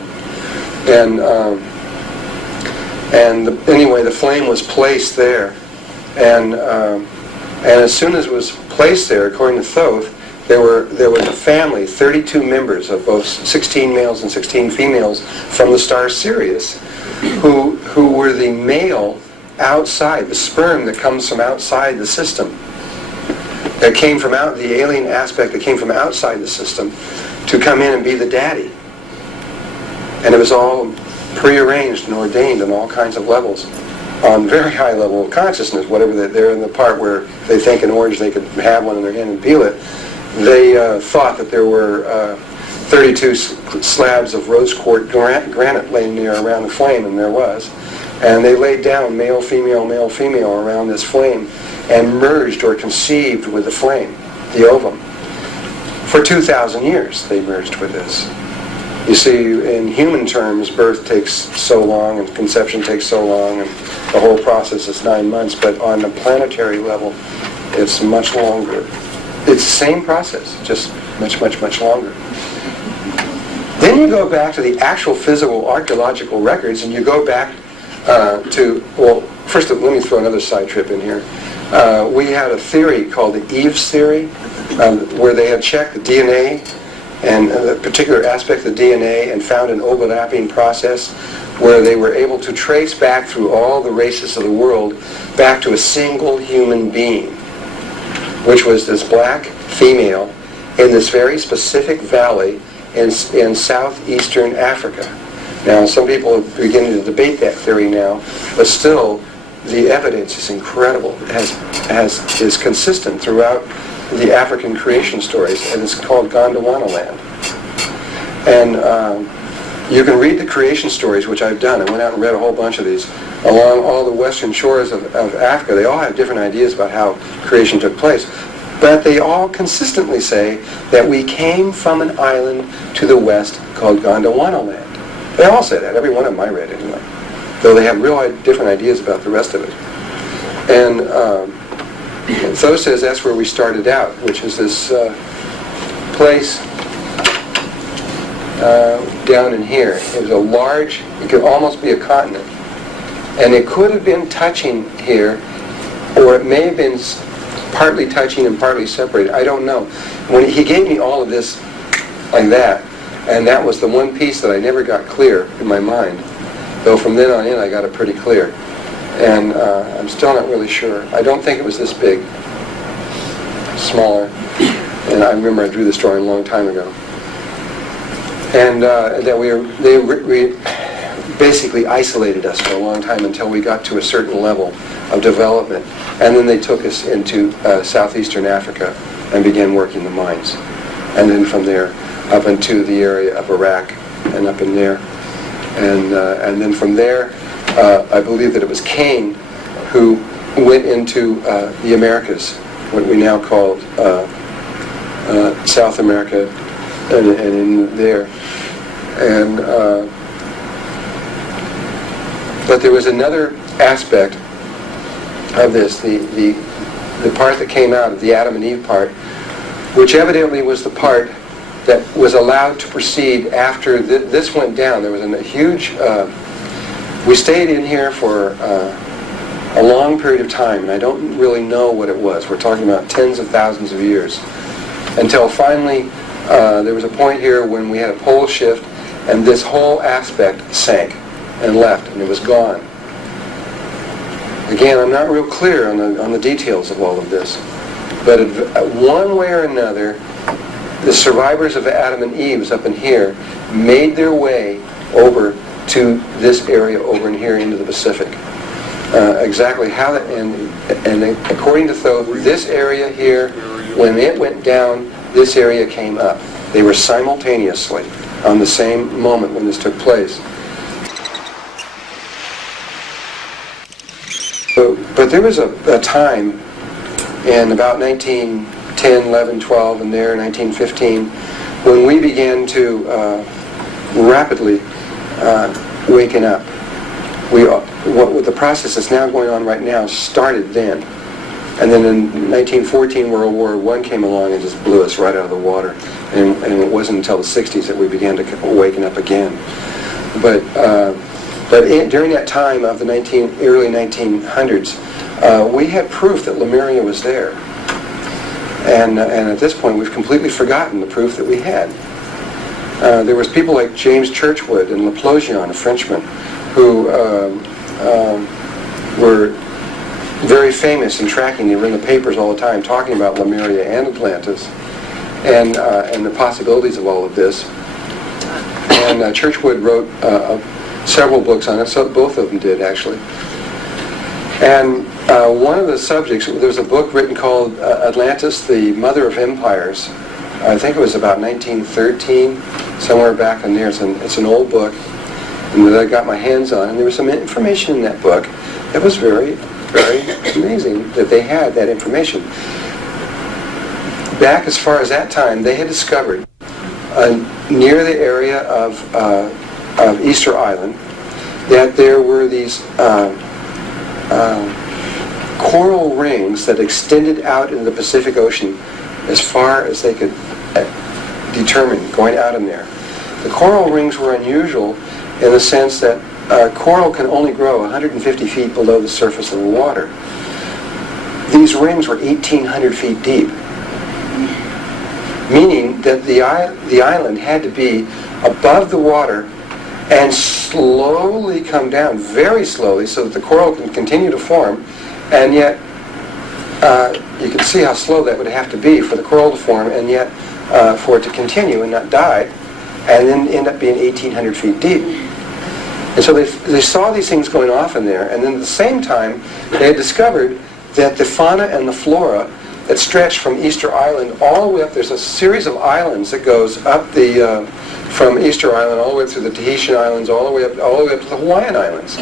Anyway, the flame was placed there, and as soon as it was placed there, according to Thoth, there was a family, 32 members of both 16 males and 16 females from the star Sirius, who were the male outside, the sperm that comes from outside the system, that came from the alien aspect that came from outside the system to come in and be the daddy. And it was all prearranged and ordained on all kinds of levels, on very high level of consciousness, whatever they're in the part where they think an orange they could have one in their hand and peel it. They thought that there were 32 slabs of rose quartz granite laying there around the flame, and there was. And they laid down male, female around this flame and merged or conceived with the flame, the ovum. For 2,000 years they merged with this. You see, in human terms, birth takes so long and conception takes so long, and the whole process is 9 months, but on the planetary level, it's much longer. It's the same process, just much, much, much longer. Then you go back to the actual physical archaeological records, and you go back first let me throw another side trip in here. We had a theory called the Eve's theory, where they had checked the DNA and a particular aspect of the DNA and found an overlapping process where they were able to trace back through all the races of the world back to a single human being, which was this black female in this very specific valley in southeastern Africa. Now, some people are beginning to debate that theory now, but still, the evidence is incredible. It is consistent throughout the African creation stories, and it's called Gondwana land. And you can read the creation stories, which I've done. I went out and read a whole bunch of these along all the western shores of Africa. They all have different ideas about how creation took place, but they all consistently say that we came from an island to the west called Gondwana land. They all say that. Every one of them I read anyway, though they have real different ideas about the rest of it. And Tho says that's where we started out, which is this place down in here. It was a large, it could almost be a continent. And it could have been touching here, or it may have been partly touching and partly separated. I don't know. When he gave me all of this like that, and that was the one piece that I never got clear in my mind, though from then on in I got it pretty clear. And I'm still not really sure. I don't think it was this big. Smaller. And I remember I drew this drawing a long time ago. And that they basically isolated us for a long time until we got to a certain level of development. And then they took us into southeastern Africa and began working the mines. And then from there up into the area of Iraq and up in there. And then from there, I believe that it was Cain who went into the Americas, what we now call South America, and in there. And but there was another aspect of this, the part that came out of the Adam and Eve part, which evidently was the part that was allowed to proceed after this went down. There was a huge, we stayed in here for a long period of time, and I don't really know what it was. We're talking about tens of thousands of years. Until finally, there was a point here when we had a pole shift, and this whole aspect sank and left, and it was gone. Again, I'm not real clear on the details of all of this, but one way or another, the survivors of Adam and Eve up in here made their way over to this area over in here into the Pacific. Exactly how that, and according to Tho, this area here, when it went down, this area came up. They were simultaneously on the same moment when this took place. But there was a time in about 1910, 11, 12, and there, 1915, when we began to rapidly waken up. What the process that's now going on right now started then. And then in 1914, World War I came along and just blew us right out of the water. And it wasn't until the 60s that we began to waken up again. But during that time of the early 1900s, we had proof that Lemuria was there. And at this point, we've completely forgotten the proof that we had. There was people like James Churchward and Laplosion, a Frenchman, who were very famous in tracking. They were in the papers all the time talking about Lemuria and Atlantis and the possibilities of all of this. And Churchward wrote several books on it, so both of them did actually. And one of the subjects, there's a book written called Atlantis, the Mother of Empires. I think it was about 1913, somewhere back in there. It's an old book and that I got my hands on, and there was some information in that book that was very, very amazing that they had that information. Back as far as that time, they had discovered near the area of Easter Island that there were these coral rings that extended out into the Pacific Ocean as far as they could determine going out in there. The coral rings were unusual in the sense that coral can only grow 150 feet below the surface of the water. These rings were 1,800 feet deep, meaning that the island had to be above the water and slowly come down, very slowly, so that the coral can continue to form, and yet you can see how slow that would have to be for the coral to form, and yet for it to continue and not die, and then end up being 1,800 feet deep. And so they saw these things going off in there, and then at the same time, they had discovered that the fauna and the flora that stretched from Easter Island all the way up, there's a series of islands that goes up from Easter Island all the way through the Tahitian Islands, all the way up to the Hawaiian Islands.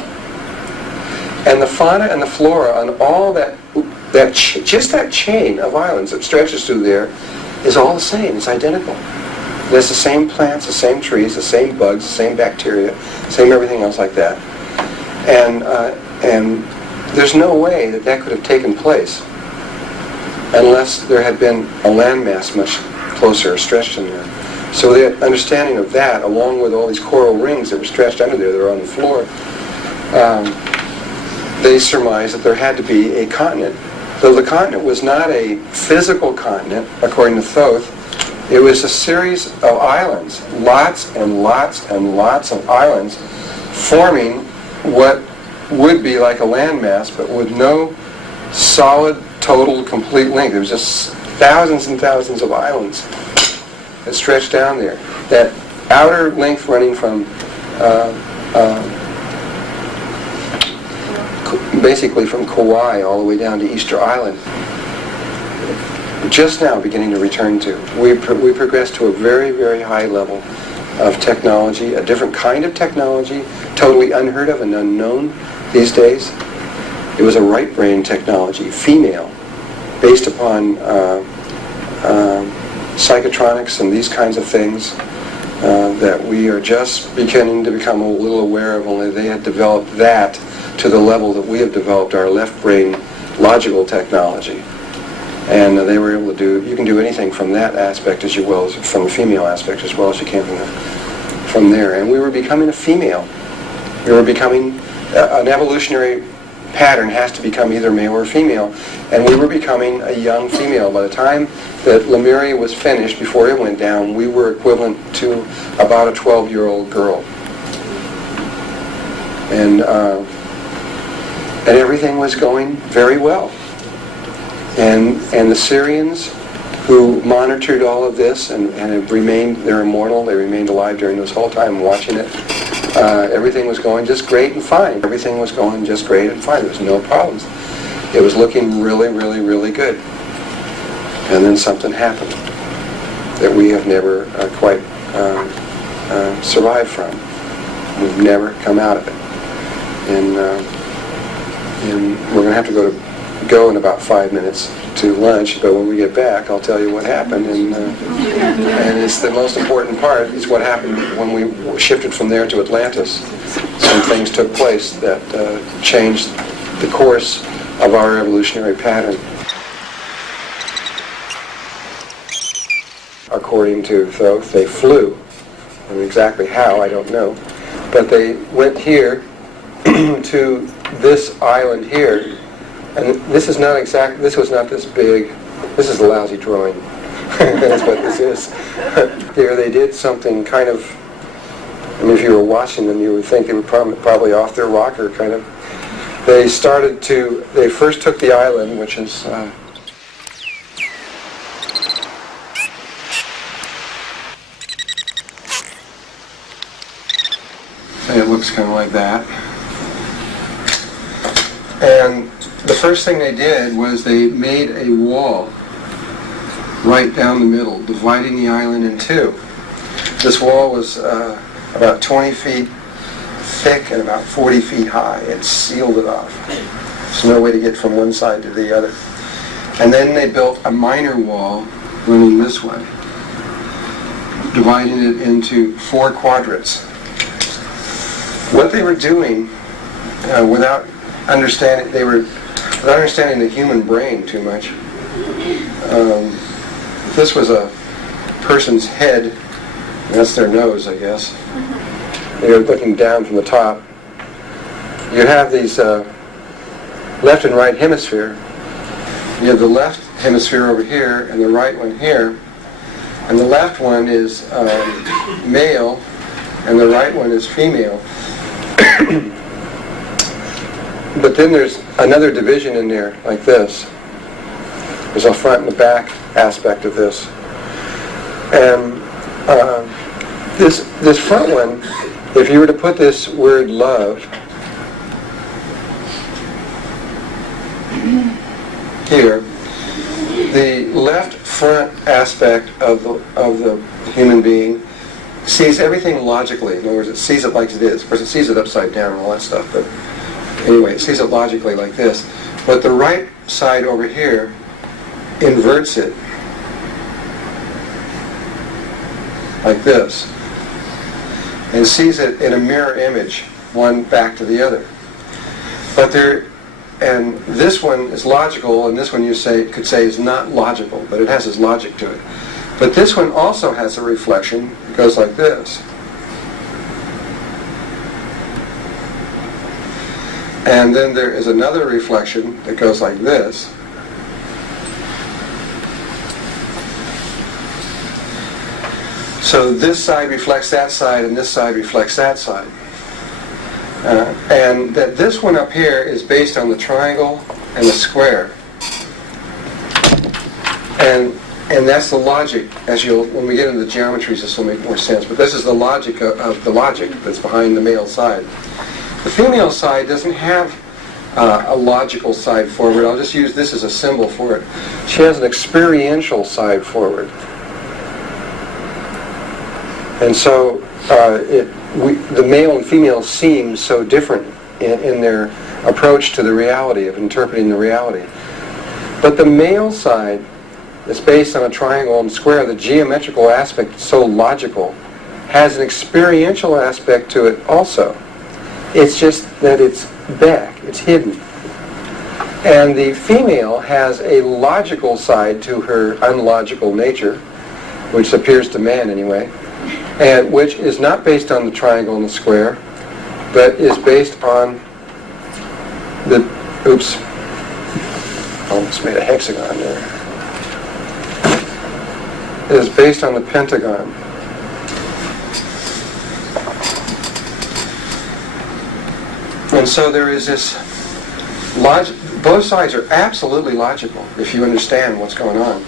And the fauna and the flora on all just that chain of islands that stretches through there is all the same. It's identical. There's the same plants, the same trees, the same bugs, the same bacteria, same everything else like that. And there's no way that could have taken place unless there had been a landmass much closer stretched in there. So the understanding of that, along with all these coral rings that were stretched under there that were on the floor, they surmised that there had to be a continent. Though the continent was not a physical continent, according to Thoth, it was a series of islands, lots and lots and lots of islands, forming what would be like a landmass, but with no solid, total, complete length. There was just thousands and thousands of islands that stretched down there. That outer length running from basically from Kauai all the way down to Easter Island, just now beginning to return to. We progressed to a very, very high level of technology, a different kind of technology, totally unheard of and unknown these days. It was a right brain technology, female, based upon psychotronics and these kinds of things that we are just beginning to become a little aware of, only they had developed that to the level that we have developed our left brain logical technology. And they were able to do, you can do anything from that aspect as well as from the female aspect as well as you can from there. And we were becoming a female. We were becoming, an evolutionary pattern has to become either male or female. And we were becoming a young female. By the time that Lemuria was finished, before it went down, we were equivalent to about a 12-year-old girl. And everything was going very well. And the Syrians, who monitored all of this and have remained, they're immortal, they remained alive during this whole time watching it. Everything was going just great and fine. Everything was going just great and fine. There was no problems. It was looking really, really, really good. And then something happened that we have never quite survived from. We've never come out of it. And we're going to have to go in about 5 minutes to lunch, but when we get back, I'll tell you what happened. And it's the most important part is what happened when we shifted from there to Atlantis. Some things took place that changed the course of our evolutionary pattern. According to Thoth, they flew. And exactly how, I don't know. But they went here to this island here. And this is not this was not this big. This is a lousy drawing. That's what this is. Here they did something kind of, I mean, if you were watching them, you would think they were probably off their rocker, kind of. They first took the island, which is, it looks kind of like that. And the first thing they did was they made a wall right down the middle, dividing the island in two. This wall was about 20 feet thick and about 40 feet high. It sealed it off. There's no way to get from one side to the other. And then they built a minor wall running this way, dividing it into 4 quadrants. What they were doing, without understanding the human brain too much, if this was a person's head, that's their nose, I guess. They were looking down from the top, you have these left and right hemisphere. You have the left hemisphere over here and the right one here. And the left one is male and the right one is female. But then there's another division in there, like this. There's a front and a back aspect of this. And this front one, if you were to put this word love here, the left front aspect of the human being sees everything logically. In other words, it sees it like it is. Of course, it sees it upside down and all that stuff, but anyway, it sees it logically like this. But the right side over here inverts it like this and sees it in a mirror image, one back to the other. And this one is logical, and this one you could say is not logical, but it has its logic to it. But this one also has a reflection. It goes like this. And then there is another reflection that goes like this. So this side reflects that side, and this side reflects that side. And that this one up here is based on the triangle and the square. And that's the logic. When we get into the geometries, this will make more sense. But this is the logic of the logic that's behind the male side. The female side doesn't have a logical side forward. I'll just use this as a symbol for it. She has an experiential side forward. And so the male and female seem so different in their approach to the reality, of interpreting the reality. But the male side is based on a triangle and square. The geometrical aspect is so logical, has an experiential aspect to it also. It's just that it's back, it's hidden. And the female has a logical side to her unlogical nature, which appears to man anyway, and which is not based on the triangle and the square, but is based on the, oops, almost made a hexagon there. It is based on the pentagon. And so there is this logic. Both sides are absolutely logical if you understand what's going on.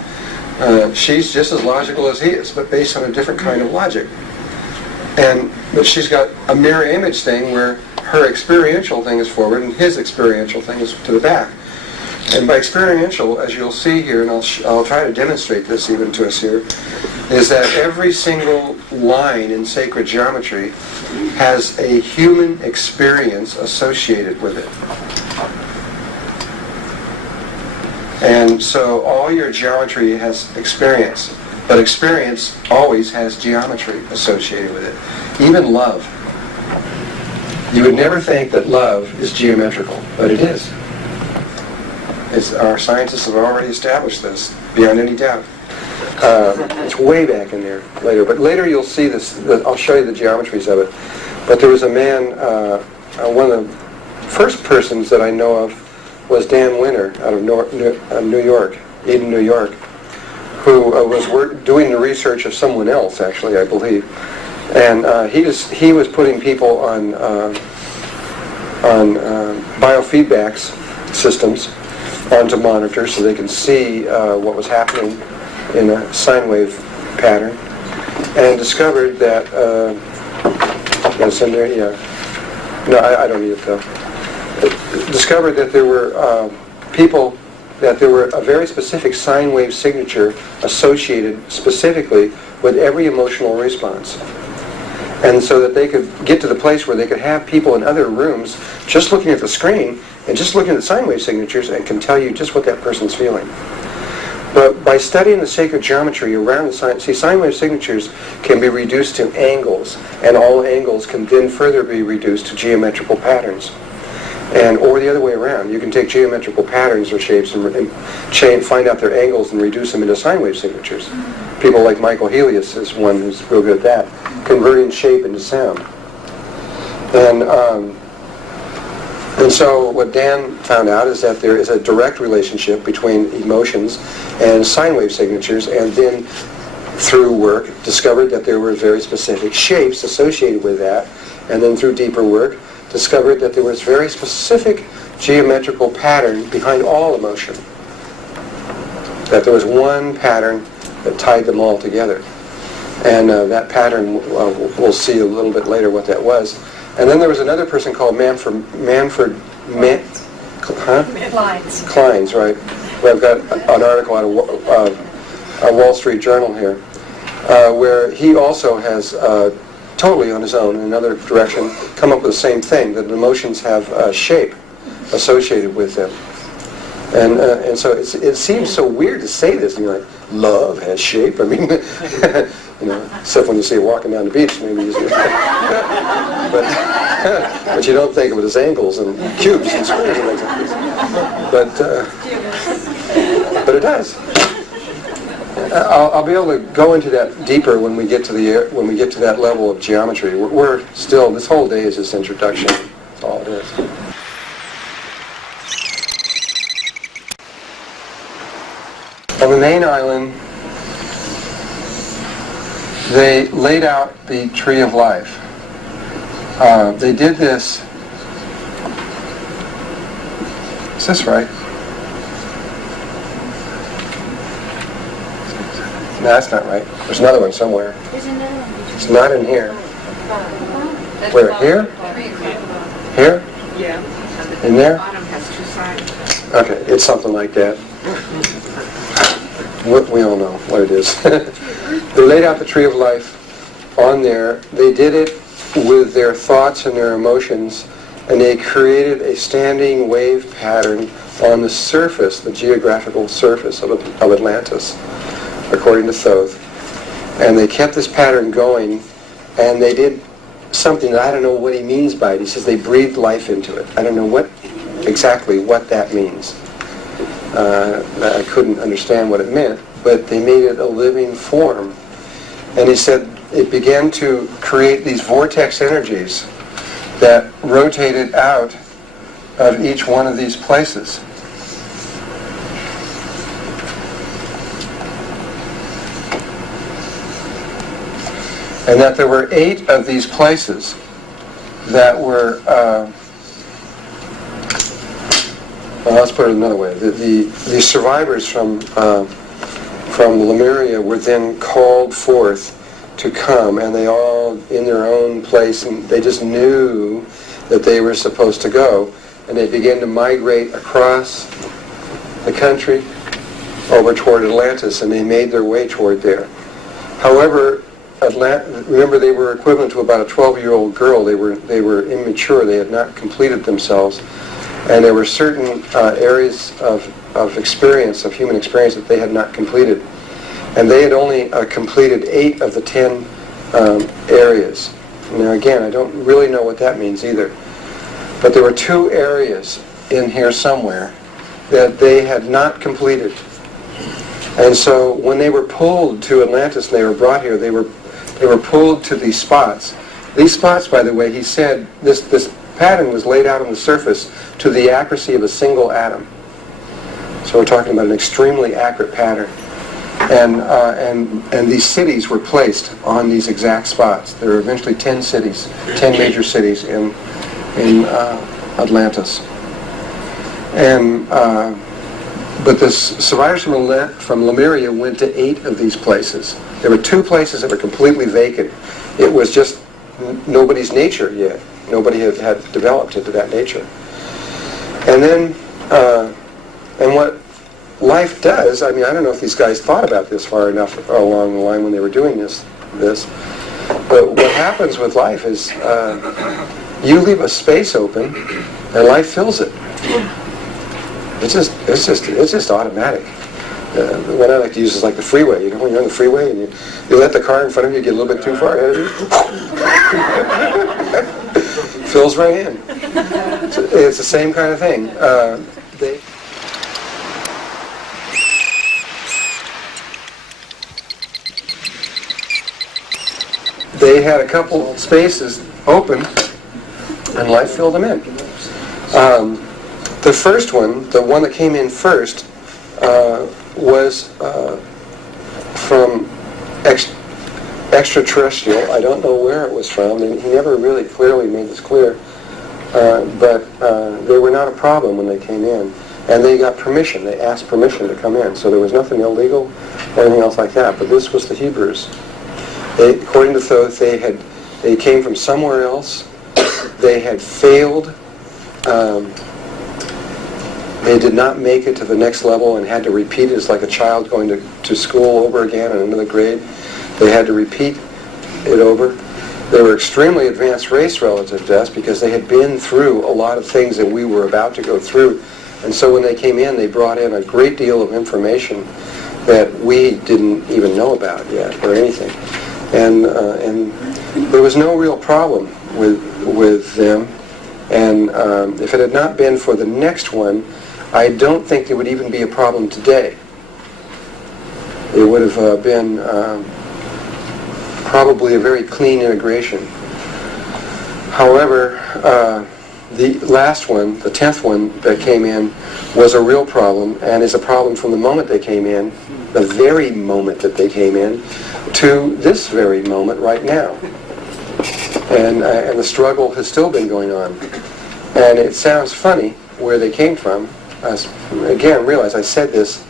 She's just as logical as he is, but based on a different kind of logic. But she's got a mirror image thing where her experiential thing is forward and his experiential thing is to the back. And by experiential, as you'll see here, and I'll try to demonstrate this even to us here, is that every single line in sacred geometry has a human experience associated with it. And so all your geometry has experience, but experience always has geometry associated with it. Even love. You would never think that love is geometrical, but it is. Our scientists have already established this, beyond any doubt. It's way back in there later, but later you'll see this. I'll show you the geometries of it. But there was a man, one of the first persons that I know of was Dan Winter out of New York, Eden, New York, who was doing the research of someone else, actually, I believe. And he was putting people on biofeedbacks systems onto monitors so they can see what was happening in a sine wave pattern, and discovered that it's in there. Yeah, no, I don't need it though. Discovered that there were people, that there were a very specific sine wave signature associated specifically with every emotional response. And so that they could get to the place where they could have people in other rooms just looking at the screen and just looking at the sine wave signatures and can tell you just what that person's feeling. But by studying the sacred geometry around the sine wave signatures can be reduced to angles, and all angles can then further be reduced to geometrical patterns. Or the other way around. You can take geometrical patterns or shapes and find out their angles and reduce them into sine wave signatures. People like Michael Helios is one who's real good at that, converting shape into sound. And And so what Dan found out is that there is a direct relationship between emotions and sine wave signatures, and then through work discovered that there were very specific shapes associated with that, and then through deeper work discovered that there was very specific geometrical pattern behind all emotion. That there was one pattern that tied them all together. And that pattern, we'll see a little bit later what that was. And then there was another person called Klein's, right? Where I've got an article out of a Wall Street Journal here, where he also has totally on his own in another direction come up with the same thing, that emotions have a shape associated with them. And so it seems so weird to say this, and you're like, love has shape. I mean, except when you see it walking down the beach, maybe you see it. But you don't think of it as angles and cubes and squares and things like this. But it does. I'll be able to go into that deeper when we get to that level of geometry. We're still, this whole day is this introduction. That's all it is. On the main island, they laid out the tree of life. They did this. Is this right? No, that's not right. There's another one somewhere. It's not in here. Where? Here? Here? Yeah. In there? The bottom has two sides. Okay, it's something like that. We all know what it is. They laid out the tree of life on there. They did it with their thoughts and their emotions, and they created a standing wave pattern on the surface, the geographical surface of Atlantis, according to Thoth. And they kept this pattern going, and they did something that I don't know what he means by it. He says they breathed life into it. I don't know exactly what that means. I couldn't understand what it meant, but they made it a living form. And he said it began to create these vortex energies that rotated out of each one of these places. And that there were 8 of these places that were, well, let's put it another way. The survivors from Lemuria were then called forth to come, and they all in their own place, and they just knew that they were supposed to go, and they began to migrate across the country over toward Atlantis, and they made their way toward there. However, remember, they were equivalent to about a 12-year-old girl. They were immature. They had not completed themselves. And there were certain areas of experience, of human experience, that they had not completed. And they had only completed 8 of the 10 areas. Now again, I don't really know what that means either. But there were 2 areas in here somewhere that they had not completed. And so when they were pulled to Atlantis and they were brought here, they were pulled to these spots. These spots, by the way, he said, this pattern was laid out on the surface to the accuracy of a single atom. So we're talking about an extremely accurate pattern. And these cities were placed on these exact spots. There were eventually 10 cities, 10 major cities in Atlantis. And but the survivors from Lemuria went to 8 of these places. There were 2 places that were completely vacant. It was just nobody's nature yet. Nobody had developed into that nature. And then, and what life does, I mean, I don't know if these guys thought about this far enough along the line when they were doing this, but what happens with life is you leave a space open and life fills it. It's just automatic. What I like to use is like the freeway. You know, when you're on the freeway and you let the car in front of you get a little bit too far ahead of you, fills right in. It's the same kind of thing. They had a couple spaces open, and life filled them in. The first one, the one that came in first, was from extraterrestrial. I don't know where it was from, and he never really clearly made this clear. But they were not a problem when they came in. And they got permission. They asked permission to come in. So there was nothing illegal or anything else like that. But this was the Hebrews. According to Thoth, they came from somewhere else. They had failed. They did not make it to the next level and had to repeat it. It's like a child going to school over again in another grade. They had to repeat it over. They were extremely advanced race relative to us because they had been through a lot of things that we were about to go through. And so when they came in, they brought in a great deal of information that we didn't even know about yet or anything. And there was no real problem with them. And if it had not been for the next one, I don't think there would even be a problem today. It would have been probably a very clean integration. However, the last one, the 10th one that came in, was a real problem, and is a problem from the moment they came in, the very moment that they came in, to this very moment right now. And the struggle has still been going on. And it sounds funny where they came from. Again, realize I said this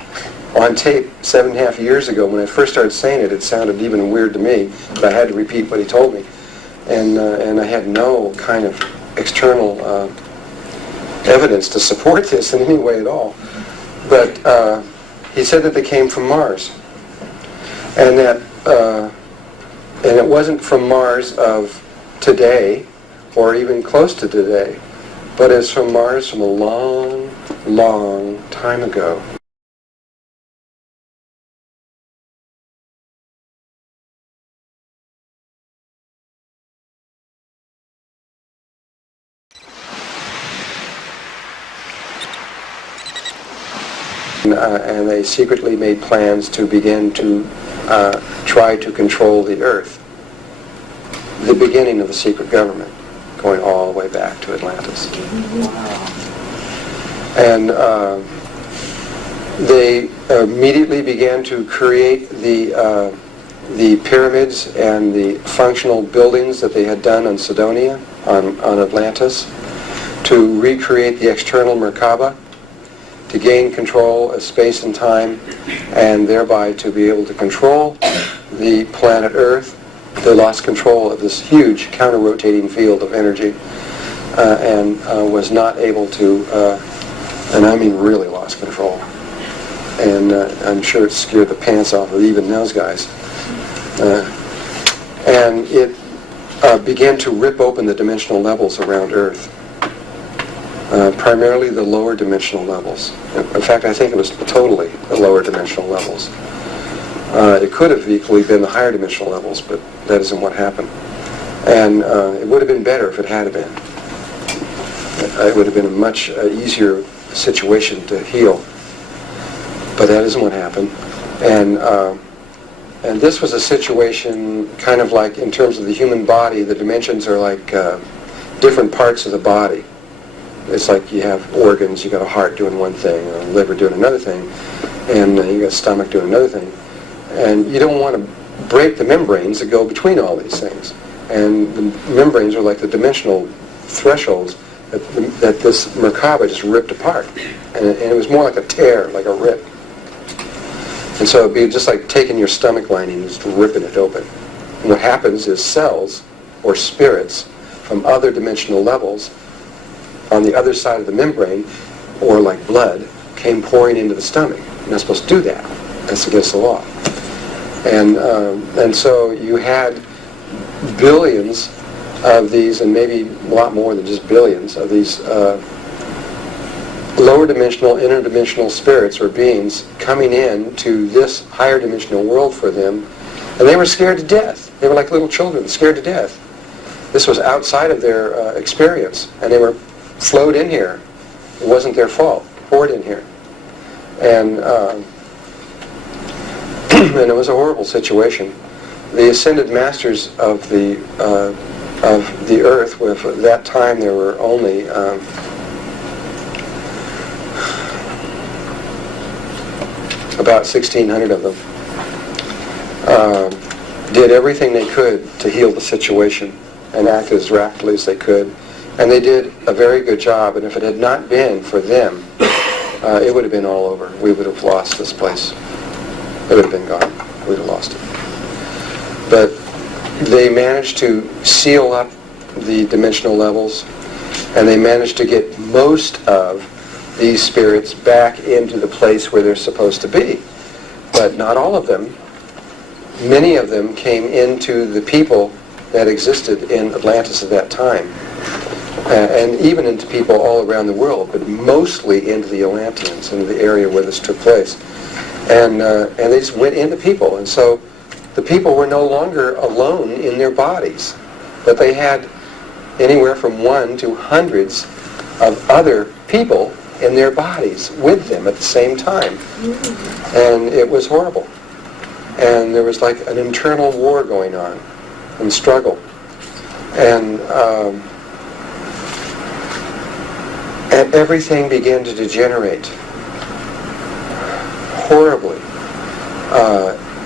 on tape 7.5 years ago. When I first started saying it, it sounded even weird to me, but I had to repeat what he told me. And I had no kind of external evidence to support this in any way at all. But he said that they came from Mars. And that and it wasn't from Mars of today, or even close to today, but it's from Mars from a long, long time ago. And they secretly made plans to begin to try to control the Earth. The beginning of a secret government, going all the way back to Atlantis. And they immediately began to create the pyramids and the functional buildings that they had done on Sidonia, on Atlantis, to recreate the external Merkaba, to gain control of space and time, and thereby to be able to control the planet Earth. They lost control of this huge counter-rotating field of energy, and was not able to, and I mean really lost control. And I'm sure it scared the pants off of even those guys. And it began to rip open the dimensional levels around Earth. Primarily the lower dimensional levels. In fact, I think it was totally the lower dimensional levels. It could have equally been the higher dimensional levels, but that isn't what happened. And it would have been better if it had been. It would have been a much easier situation to heal. But that isn't what happened. And this was a situation kind of like, in terms of the human body, the dimensions are like different parts of the body. It's like you have organs, you got a heart doing one thing, a liver doing another thing, and you got a stomach doing another thing. And you don't want to break the membranes that go between all these things. And the membranes are like the dimensional thresholds that this Merkaba just ripped apart. And it was more like a tear, like a rip. And so it'd be just like taking your stomach lining and just ripping it open. And what happens is cells, or spirits, from other dimensional levels, on the other side of the membrane, or like blood, came pouring into the stomach. You're not supposed to do that. That's against the law. And so you had billions of these, and maybe a lot more than just billions of these lower dimensional, interdimensional spirits or beings coming in to this higher dimensional world for them, and they were scared to death. They were like little children, scared to death. This was outside of their experience, and they were flowed in here. It wasn't their fault. Poured in here, and and it was a horrible situation. The ascended masters of the earth, with at that time there were only about 1,600 of them, did everything they could to heal the situation and act as rapidly as they could. And they did a very good job, and if it had not been for them, it would have been all over. We would have lost this place. It would have been gone. We'd have lost it. But they managed to seal up the dimensional levels, and they managed to get most of these spirits back into the place where they're supposed to be. But not all of them. Many of them came into the people that existed in Atlantis at that time, and even into people all around the world, but mostly into the Atlanteans, into the area where this took place. And they just went into people, and so the people were no longer alone in their bodies, but they had anywhere from 1 to hundreds of other people in their bodies with them at the same time. And it was horrible. And there was like an internal war going on and struggle. And everything began to degenerate horribly.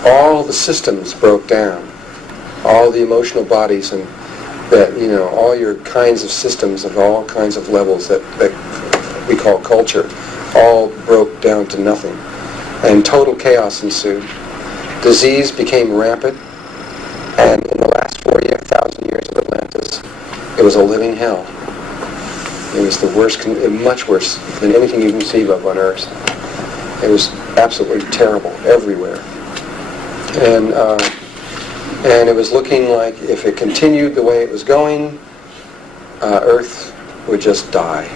All the systems broke down. All the emotional bodies and that, all your kinds of systems of all kinds of levels that we call culture, all broke down to nothing. And total chaos ensued. Disease became rampant, and in the last 40,000 years of Atlantis, it was a living hell. It was the worst, much worse than anything you can conceive of on Earth. It was absolutely terrible everywhere. And it was looking like if it continued the way it was going, Earth would just die.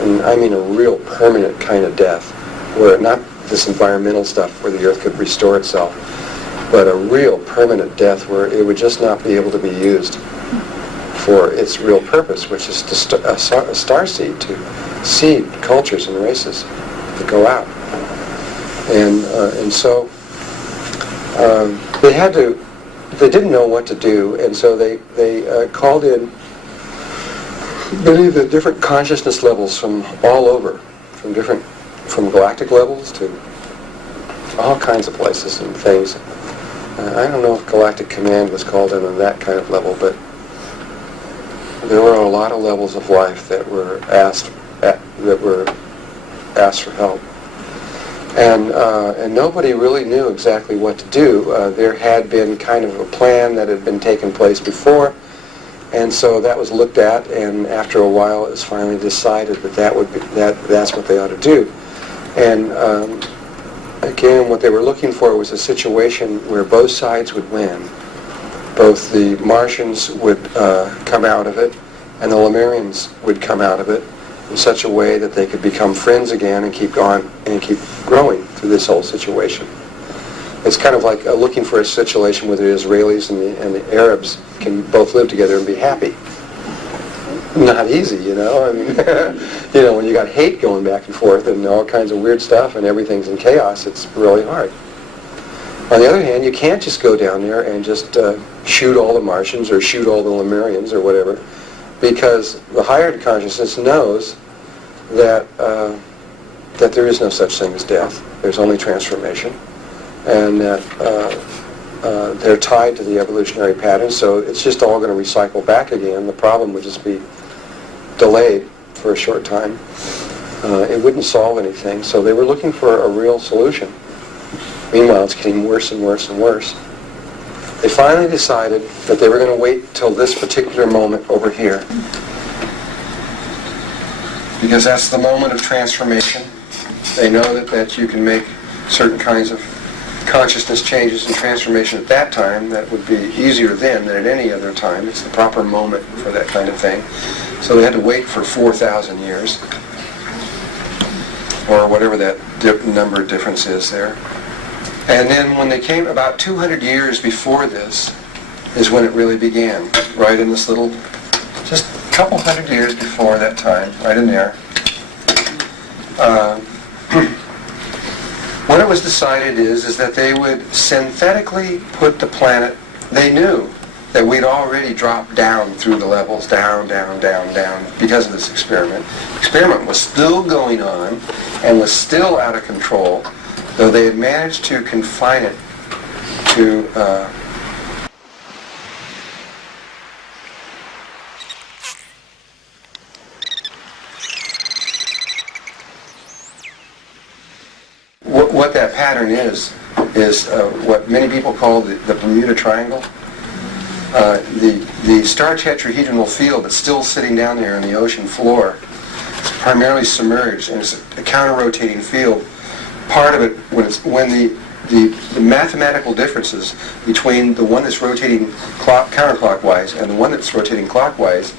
And I mean a real permanent kind of death, where not this environmental stuff where the Earth could restore itself, but a real permanent death where it would just not be able to be used for its real purpose, which is a starseed to seed cultures and races to go out. And so they didn't know what to do, and so they called in many of the different consciousness levels from all over, from galactic levels to all kinds of places and things. I don't know if Galactic Command was called in on that kind of level, but there were a lot of levels of life that were asked for help. And nobody really knew exactly what to do. There had been kind of a plan that had been taken place before, and so that was looked at, and after a while it was finally decided that's what they ought to do. And again, what they were looking for was a situation where both sides would win. Both the Martians would come out of it, and the Lemurians would come out of it in such a way that they could become friends again and keep going and keep growing through this whole situation. It's kind of like looking for a situation where the Israelis and the Arabs can both live together and be happy. Not easy, I mean, when you got hate going back and forth and all kinds of weird stuff and everything's in chaos, it's really hard. On the other hand, you can't just go down there and just shoot all the Martians or shoot all the Lemurians or whatever, because the higher consciousness knows that that there is no such thing as death. There's only transformation, and that they're tied to the evolutionary pattern, so it's just all going to recycle back again. The problem would just be delayed for a short time. It wouldn't solve anything, so they were looking for a real solution. Meanwhile, it's getting worse and worse and worse. They finally decided that they were going to wait till this particular moment over here, because that's the moment of transformation. They know that you can make certain kinds of consciousness changes and transformation at that time that would be easier then than at any other time. It's the proper moment for that kind of thing. So they had to wait for 4,000 years, or whatever that number difference is there. And then when they came about 200 years before this is when it really began, right in this little, just a couple hundred years before that time, right in there. What it was decided is that they would synthetically put the planet. They knew that we'd already dropped down through the levels, down, down, down, down, because of this experiment. The experiment was still going on and was still out of control, though they had managed to confine it to what that pattern is what many people call the Bermuda Triangle. The star tetrahedral field that's still sitting down there on the ocean floor is primarily submerged, and it's a counter-rotating field. Part of it, when the mathematical differences between the one that's rotating counterclockwise and the one that's rotating clockwise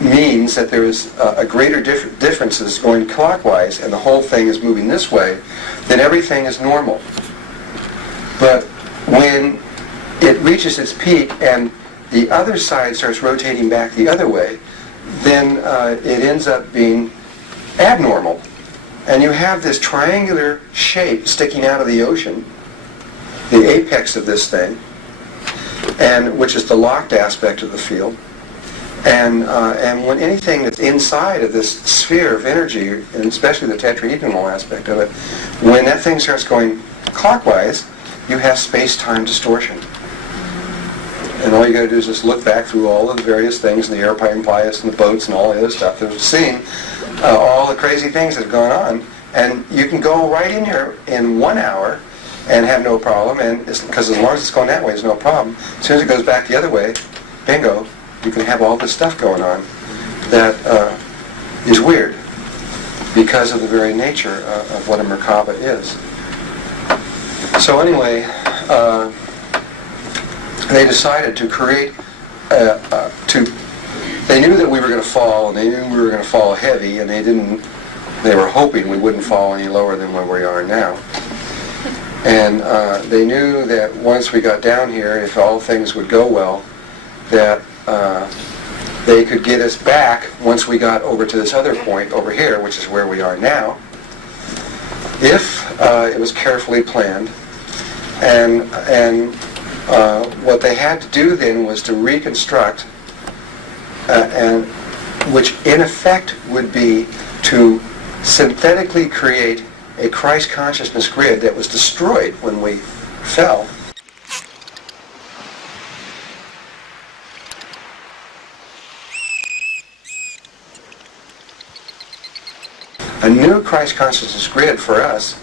means that there is a greater differences going clockwise, and the whole thing is moving this way, then everything is normal. But when it reaches its peak and the other side starts rotating back the other way, then it ends up being abnormal. And you have this triangular shape sticking out of the ocean, the apex of this thing, and which is the locked aspect of the field. And when anything that's inside of this sphere of energy, and especially the tetrahedral aspect of it, when that thing starts going clockwise, you have space-time distortion. And all you got to do is just look back through all of the various things, and the airplane pilots and the boats and all the other stuff that we've seen, all the crazy things that have gone on, and you can go right in here in 1 hour and have no problem, and because as long as it's going that way, there's no problem. As soon as it goes back the other way, bingo, you can have all this stuff going on that is weird because of the very nature of what a Merkaba is. So anyway, they decided to create, they knew that we were going to fall, and they knew we were going to fall heavy, and they were hoping we wouldn't fall any lower than where we are now. And they knew that once we got down here, if all things would go well, that they could get us back once we got over to this other point over here, which is where we are now, if it was carefully planned. And what they had to do then was to reconstruct, and which in effect would be to synthetically create a Christ consciousness grid that was destroyed when we fell. A new Christ consciousness grid for us,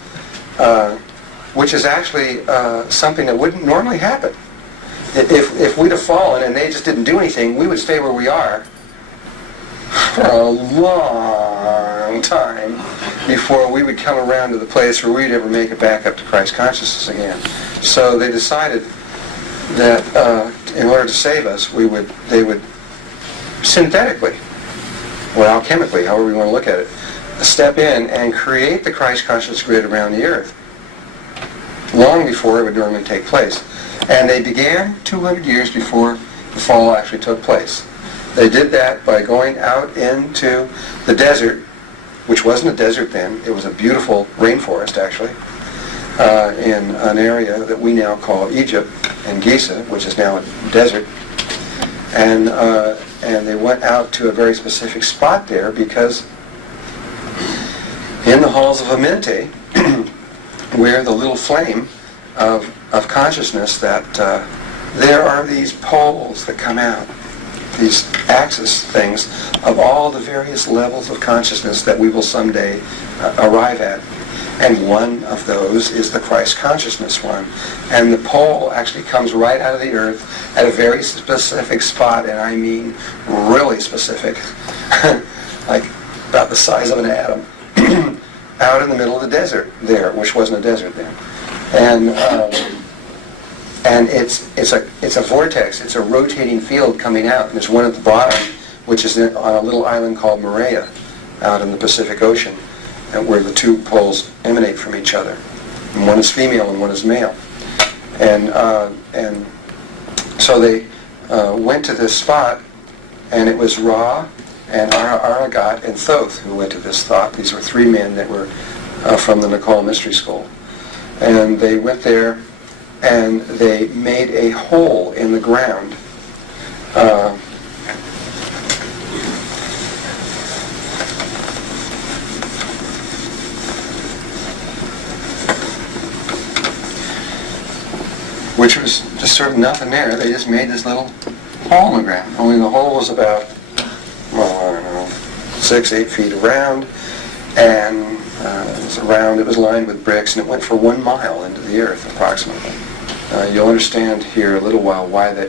which is actually something that wouldn't normally happen. If we'd have fallen and they just didn't do anything, we would stay where we are for a long time before we would come around to the place where we'd ever make it back up to Christ consciousness again. So they decided that in order to save us, they would synthetically, or alchemically, however you want to look at it, step in and create the Christ consciousness grid around the earth long before it would normally take place. And they began 200 years before the fall actually took place. They did that by going out into the desert, which wasn't a desert then. It was a beautiful rainforest, actually, in an area that we now call Egypt and Giza, which is now a desert. And they went out to a very specific spot there because in the halls of Amente, where the little flame of consciousness, that there are these poles that come out, these axis things of all the various levels of consciousness that we will someday arrive at. And one of those is the Christ consciousness one. And the pole actually comes right out of the earth at a very specific spot, and I mean really specific, like about the size of an atom, out in the middle of the desert there, which wasn't a desert then. And it's a vortex. It's a rotating field coming out. And there's one at the bottom, which is on a little island called Maria, out in the Pacific Ocean, where the two poles emanate from each other. And one is female and one is male. And so they went to this spot, and it was Ra and Aragat and Thoth who went to this spot. These were three men that were from the Nicole Mystery School. And they went there, and they made a hole in the ground. which was just sort of nothing there. They just made this little hole in the ground. Only the hole was about, well, I don't know, 6-8 feet around, and it was lined with bricks, and it went for 1 mile into the earth approximately. You'll understand here a little while why they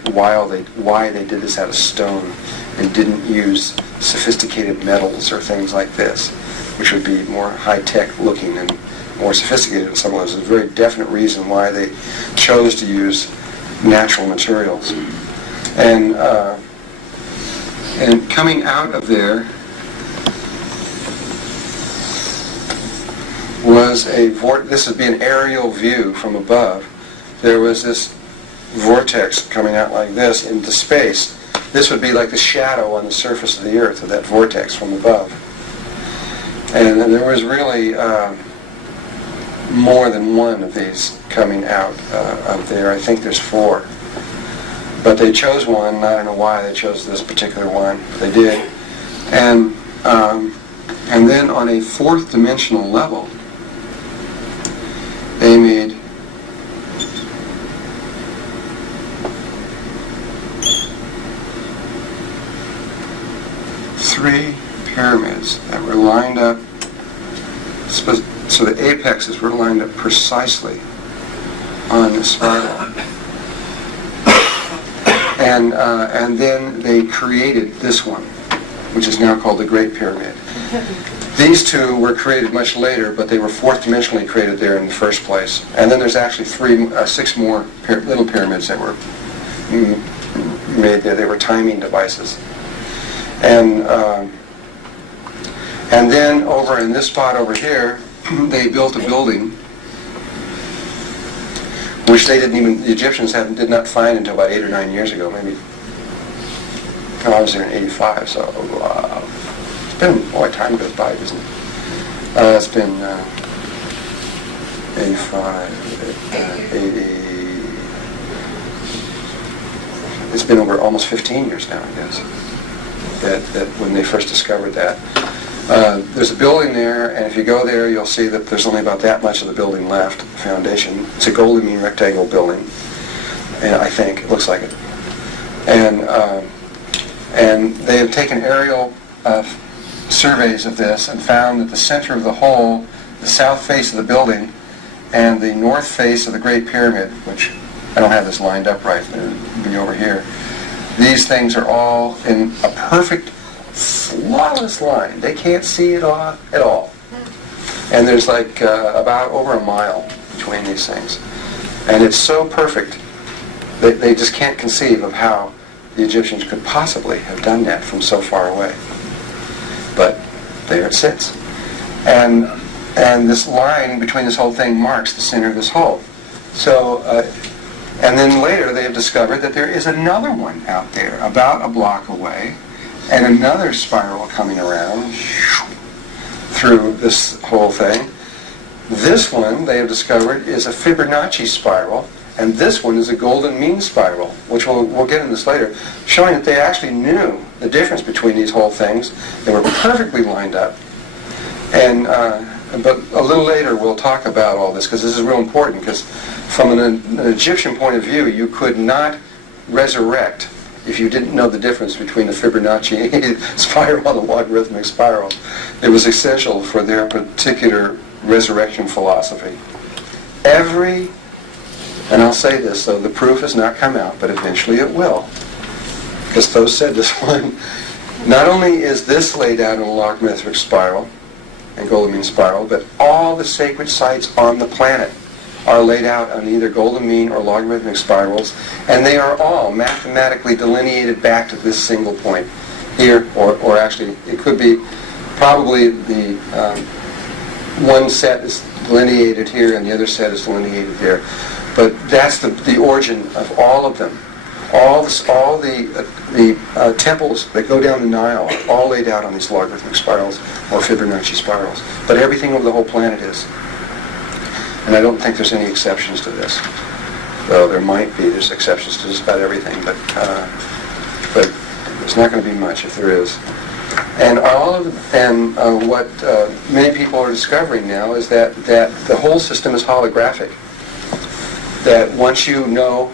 did this out of stone and didn't use sophisticated metals or things like this, which would be more high-tech looking and more sophisticated in some ways. There's a very definite reason why they chose to use natural materials. And coming out of there was this would be an aerial view from above. There was this vortex coming out like this into space. This would be like the shadow on the surface of the earth of that vortex from above. And then there was really more than one of these coming out of there. I think there's 4. But they chose one. I don't know why they chose this particular one. They did. And then on a 4th dimensional level, they made three pyramids that were lined up, so the apexes were lined up precisely on the spiral. And then they created this one, which is now called the Great Pyramid. These 2 were created much later, but they were 4th dimensionally created there in the first place. And then there's actually 6 more little pyramids that were made there. They were timing devices. And then over in this spot over here, they built a building which the Egyptians did not find until about 8 or 9 years ago, maybe. I was there in 85, so it's been, time goes by, doesn't it? It's been 85, 80. It's been over almost 15 years now, I guess, that when they first discovered that. There's a building there, and if you go there, you'll see that there's only about that much of the building left, the foundation. It's a golden mean rectangle building, and I think it looks like it. And they have taken aerial surveys of this and found that the center of the whole, the south face of the building, and the north face of the Great Pyramid, which I don't have this lined up right, but it'll be over here. These things are all in a perfect, flawless line. They can't see it at all. And there's like about over a mile between these things. And it's so perfect that they just can't conceive of how the Egyptians could possibly have done that from so far away. But there it sits. And this line between this whole thing marks the center of this hole. So, and then later they have discovered that there is another one out there about a block away, and another spiral coming around through this whole thing. This one, they have discovered, is a Fibonacci spiral, and this one is a golden mean spiral, which we'll get into this later, showing that they actually knew the difference between these whole things. They were perfectly lined up. But a little later we'll talk about all this, because this is real important, because from an Egyptian point of view, you could not resurrect if you didn't know the difference between the Fibonacci spiral and the logarithmic spiral. It was essential for their particular resurrection philosophy. And I'll say this, though, the proof has not come out, but eventually it will. Because Thoth said this one, not only is this laid out in a logarithmic spiral, and golden mean spiral, but all the sacred sites on the planet are laid out on either golden mean or logarithmic spirals, and they are all mathematically delineated back to this single point here, or actually it could be probably the one set is delineated here and the other set is delineated there. But that's the origin of all of them. All the temples that go down the Nile are all laid out on these logarithmic spirals or Fibonacci spirals. But everything over the whole planet is. And I don't think there's any exceptions to this. Though there might be. There's exceptions to just about everything, but there's not going to be much if there is. And what many people are discovering now is that the whole system is holographic. that once you know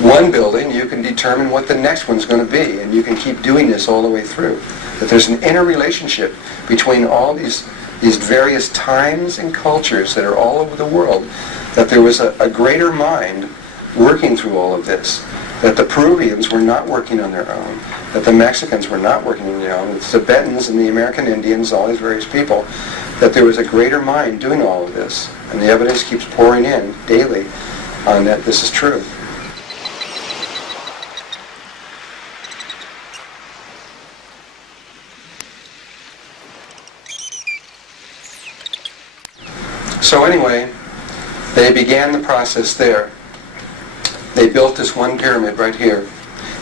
one building, you can determine what the next one's going to be, and you can keep doing this all the way through. That there's an interrelationship between all these various times and cultures that are all over the world, that there was a greater mind working through all of this, that the Peruvians were not working on their own, that the Mexicans were not working on their own, the Tibetans and the American Indians, all these various people, that there was a greater mind doing all of this. And the evidence keeps pouring in daily on that this is true. So anyway, they began the process there. They built this one pyramid right here.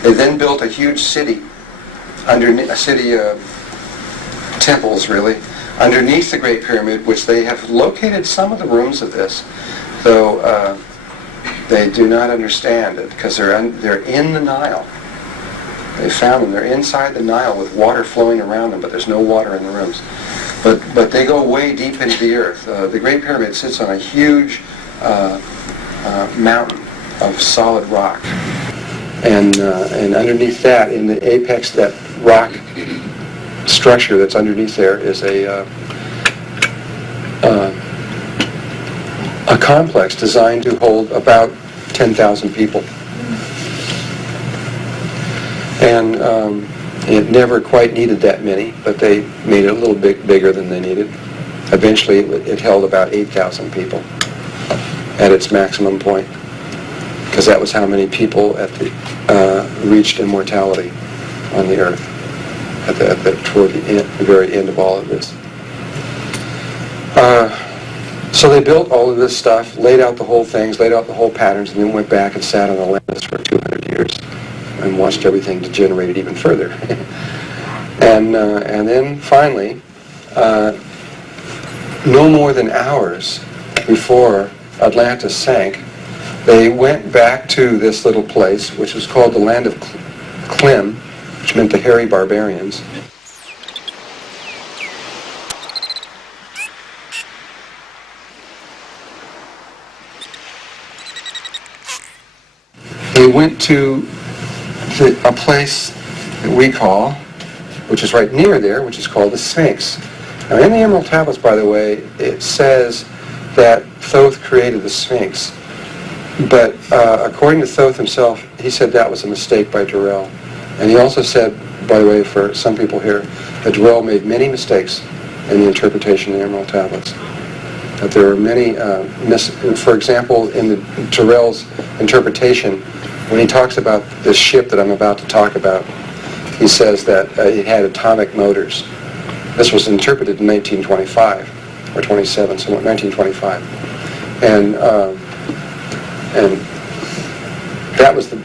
They then built a huge city, a city of temples really, underneath the Great Pyramid, which they have located some of the rooms of this, though they do not understand it because they're in the Nile. They found them. They're inside the Nile with water flowing around them, but there's no water in the rooms. But they go way deep into the earth. The Great Pyramid sits on a huge mountain of solid rock. And underneath that, in the apex, that rock structure that's underneath there is a complex designed to hold about 10,000 people. And it never quite needed that many, but they made it a little bit bigger than they needed. Eventually, it held about 8,000 people at its maximum point, because that was how many people reached immortality on the earth toward the very end of all of this. So they built all of this stuff, laid out the whole things, laid out the whole patterns, and then went back and sat on the land for 200 years and watched everything degenerate it even further. And then finally, no more than hours before Atlantis sank, they went back to this little place, which was called the land of Klim, which meant the hairy barbarians. They went to a place that we call, which is right near there, which is called the Sphinx. Now in the Emerald Tablets, by the way, it says that Thoth created the Sphinx. But according to Thoth himself, he said that was a mistake by Durrell. And he also said, by the way, for some people here, that Durrell made many mistakes in the interpretation of the Emerald Tablets. That there are many, for example, in Durrell's interpretation, when he talks about this ship that I'm about to talk about, he says that it had atomic motors. This was interpreted in 1925, or 27, somewhat 1925. And that was the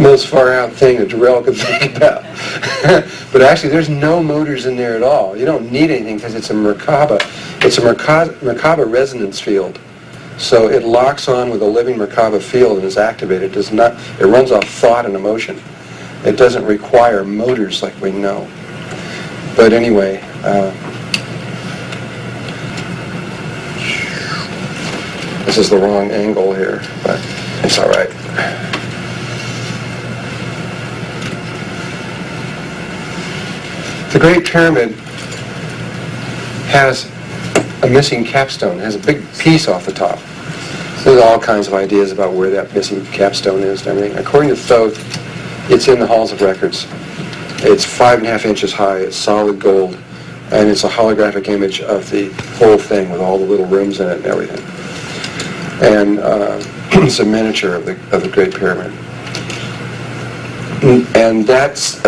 most far out thing that Durrell could think about. But actually, there's no motors in there at all. You don't need anything because it's a Merkaba. It's a Merkaba resonance field. So it locks on with a living Merkaba field and is activated. It runs off thought and emotion. It doesn't require motors like we know. But anyway, this is the wrong angle here, but it's all right. The Great Pyramid has a missing capstone. It has a big piece off the top. There's all kinds of ideas about where that missing capstone is and everything. According to Thoth, it's in the halls of records. It's 5.5 inches high. It's solid gold, and it's a holographic image of the whole thing with all the little rooms in it and everything. And it's a miniature of the Great Pyramid. And that's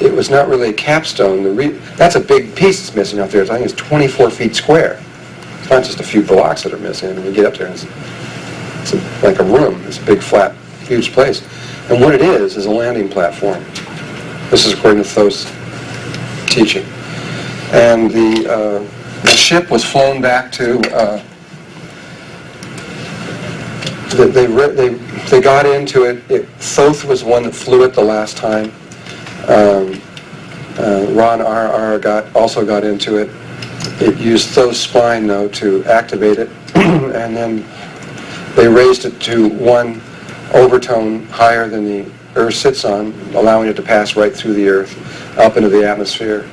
it was not really a capstone. That's a big piece that's missing out there. I think it's 24 feet square. It's not just a few blocks that are missing. When you get up there, it's like a room. It's a big, flat, huge place. And what it is a landing platform. This is according to Thoth's teaching. And the ship was flown back to... They got into it. Thoth was the one that flew it the last time. Ron R. also got into it. It used Thoth's spine, though, to activate it. And then They raised it to one overtone higher than the Earth sits on, allowing it to pass right through the Earth, up into the atmosphere.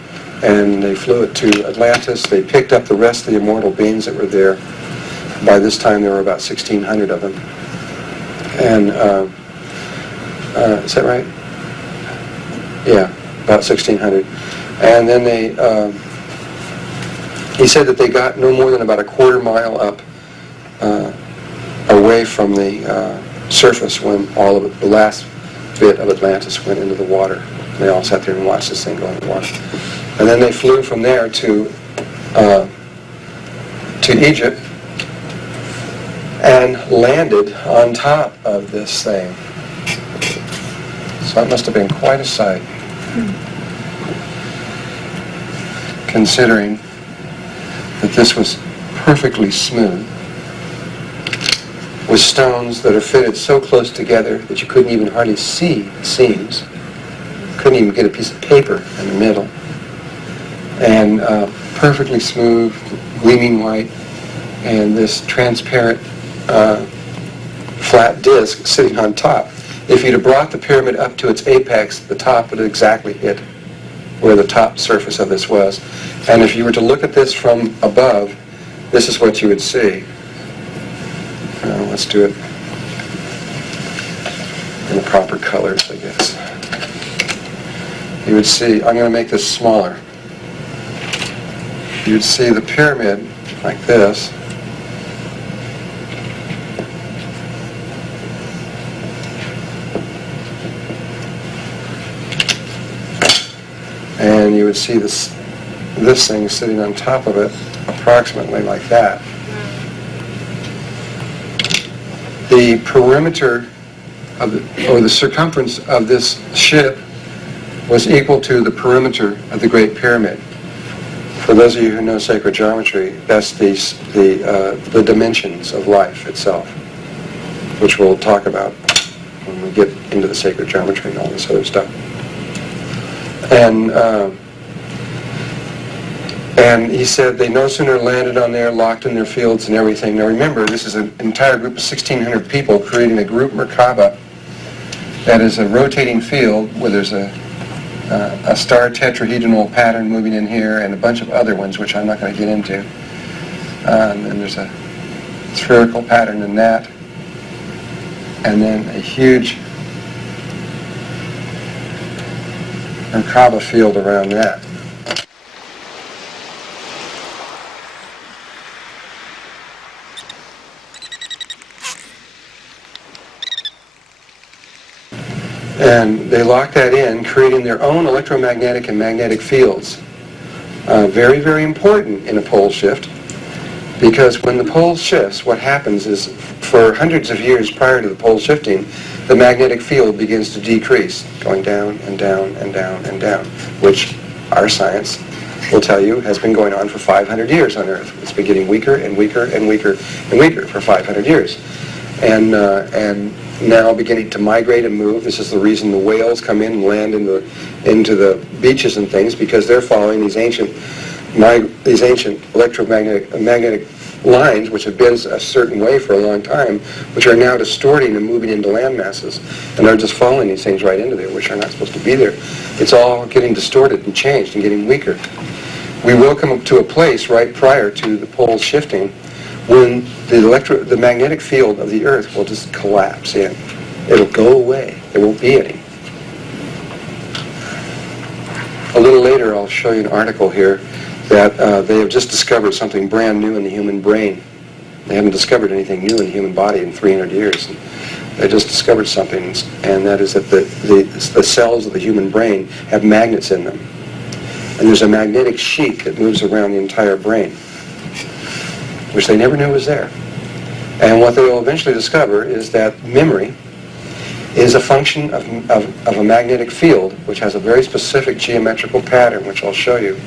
And they flew it to Atlantis. They picked up the rest of the immortal beings that were there. By this time, there were about 1,600 of them. And, is that right? Yeah, about 1,600. And then they, he said that they got no more than about a quarter mile up away from the surface when all of it, the last bit of Atlantis went into the water. They all sat there and watched this thing go in the water. And then they flew from there to Egypt and landed on top of this thing. So that must have been quite a sight, considering that this was perfectly smooth, with stones that are fitted so close together that you couldn't even hardly see the seams. Couldn't even get a piece of paper in the middle. And perfectly smooth, gleaming white, and this transparent flat disc sitting on top. If you'd have brought the pyramid up to its apex, the top would have exactly hit where the top surface of this was. And if you were to look at this from above, this is what you would see. Let's do it in the proper colors, I guess. You would see, I'm going to make this smaller. You'd see the pyramid like this. And you would see this thing sitting on top of it approximately like that. The perimeter of the circumference of this ship was equal to the perimeter of the Great Pyramid. For those of you who know sacred geometry, that's the dimensions of life itself, which we'll talk about when we get into the sacred geometry and all this other stuff. And he said they no sooner landed on there, locked in their fields and everything. Now remember, this is an entire group of 1,600 people creating a group Merkaba that is a rotating field where there's a star tetrahedral pattern moving in here and a bunch of other ones, which I'm not going to get into. And then there's a spherical pattern in that. And then a huge Merkaba field around that. And they lock that in, creating their own electromagnetic and magnetic fields. Very, very important in a pole shift, because when the pole shifts, what happens is, for hundreds of years prior to the pole shifting, the magnetic field begins to decrease, going down and down and down and down, which our science will tell you has been going on for 500 years on Earth. It's been getting weaker and weaker and weaker and weaker for 500 years. And now beginning to migrate and move. This is the reason the whales come in and land into the beaches and things, because they're following these ancient magnetic lines, which have been a certain way for a long time, which are now distorting and moving into land masses, and they're just following these things right into there, which are not supposed to be there. It's all getting distorted and changed and getting weaker. We will come up to a place right prior to the poles shifting when the magnetic field of the Earth will just collapse in. It'll go away. There won't be any. A little later, I'll show you an article here that they have just discovered something brand new in the human brain. They haven't discovered anything new in the human body in 300 years. They just discovered something, and that is that the cells of the human brain have magnets in them. And there's a magnetic sheet that moves around the entire brain, which they never knew was there. And what they will eventually discover is that memory is a function of a magnetic field, which has a very specific geometrical pattern, which I'll show you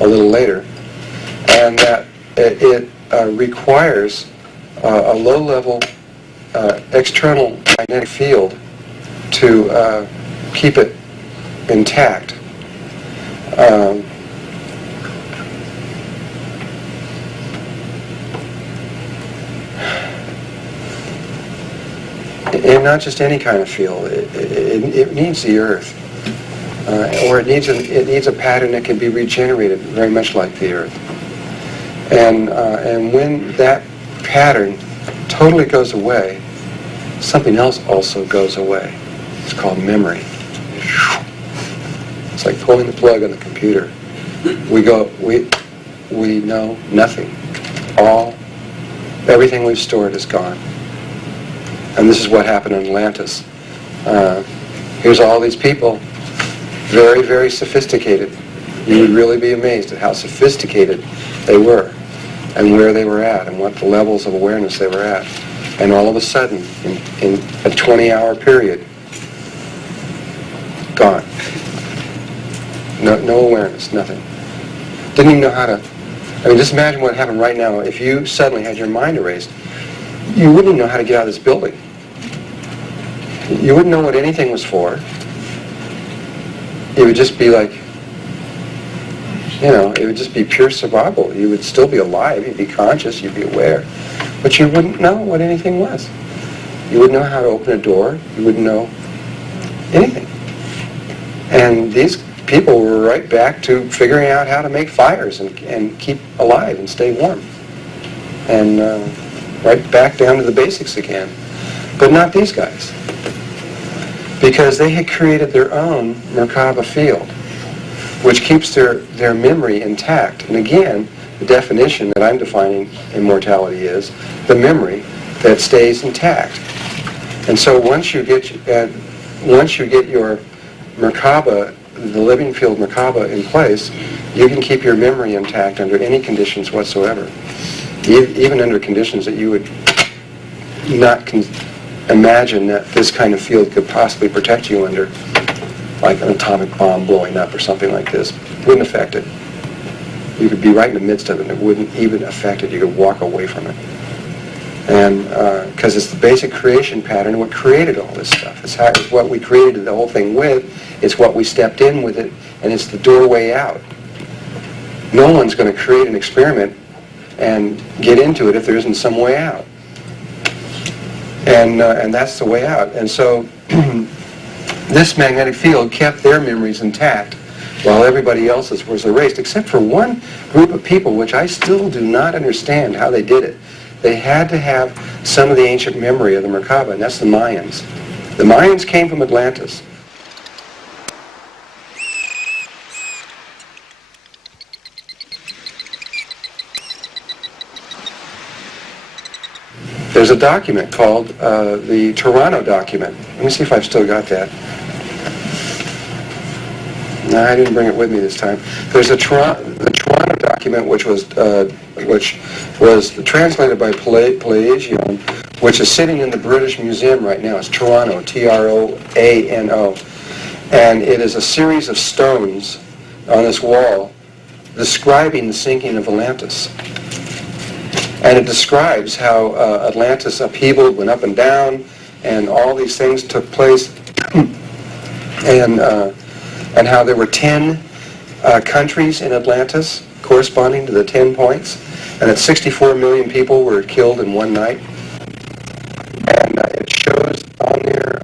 a little later, and that it requires a low-level external magnetic field to keep it intact. And not just any kind of field. It needs the earth. Or it needs a pattern that can be regenerated very much like the earth. And when that pattern totally goes away, something else also goes away. It's called memory. It's like pulling the plug on the computer. We know nothing. Everything we've stored is gone. And this is what happened in Atlantis. Here's all these people, very, very sophisticated. You would really be amazed at how sophisticated they were, and where they were at, and what the levels of awareness they were at. And all of a sudden, in a 20-hour period, gone. No awareness, nothing. Didn't even know how to... just imagine what happened right now. If you suddenly had your mind erased, you wouldn't even know how to get out of this building. You wouldn't know what anything was for. It would just be like, it would just be pure survival. You would still be alive, you'd be conscious, you'd be aware. But you wouldn't know what anything was. You wouldn't know how to open a door. You wouldn't know anything. And these people were right back to figuring out how to make fires and keep alive and stay warm. And right back down to the basics again. But not these guys. Because they had created their own Merkaba field, which keeps their memory intact. And again, the definition that I'm defining immortality is the memory that stays intact. And so once you get your Merkaba, the living field Merkaba in place, you can keep your memory intact under any conditions whatsoever. Even under conditions that you would not imagine that this kind of field could possibly protect you under, like an atomic bomb blowing up or something like this. Wouldn't affect it. You could be right in the midst of it and it wouldn't even affect it. You could walk away from it. And because it's the basic creation pattern, what created all this stuff. It's what we created the whole thing with. It's what we stepped in with it, and it's the doorway out. No one's going to create an experiment and get into it if there isn't some way out. And that's the way out. And so this magnetic field kept their memories intact while everybody else's was erased, except for one group of people, which I still do not understand how they did it. They had to have some of the ancient memory of the Merkaba, and that's the Mayans. The Mayans came from Atlantis. There's a document called the Toronto document. Let me see if I've still got that. No, I didn't bring it with me this time. There's the Toronto document, which was translated by Pelagion, which is sitting in the British Museum right now. It's Toronto, Troano, and it is a series of stones on this wall describing the sinking of Atlantis. And it describes how Atlantis upheaval went up and down, and all these things took place, and how there were 10 countries in Atlantis corresponding to the 10 points, and that 64 million people were killed in one night. And it shows on there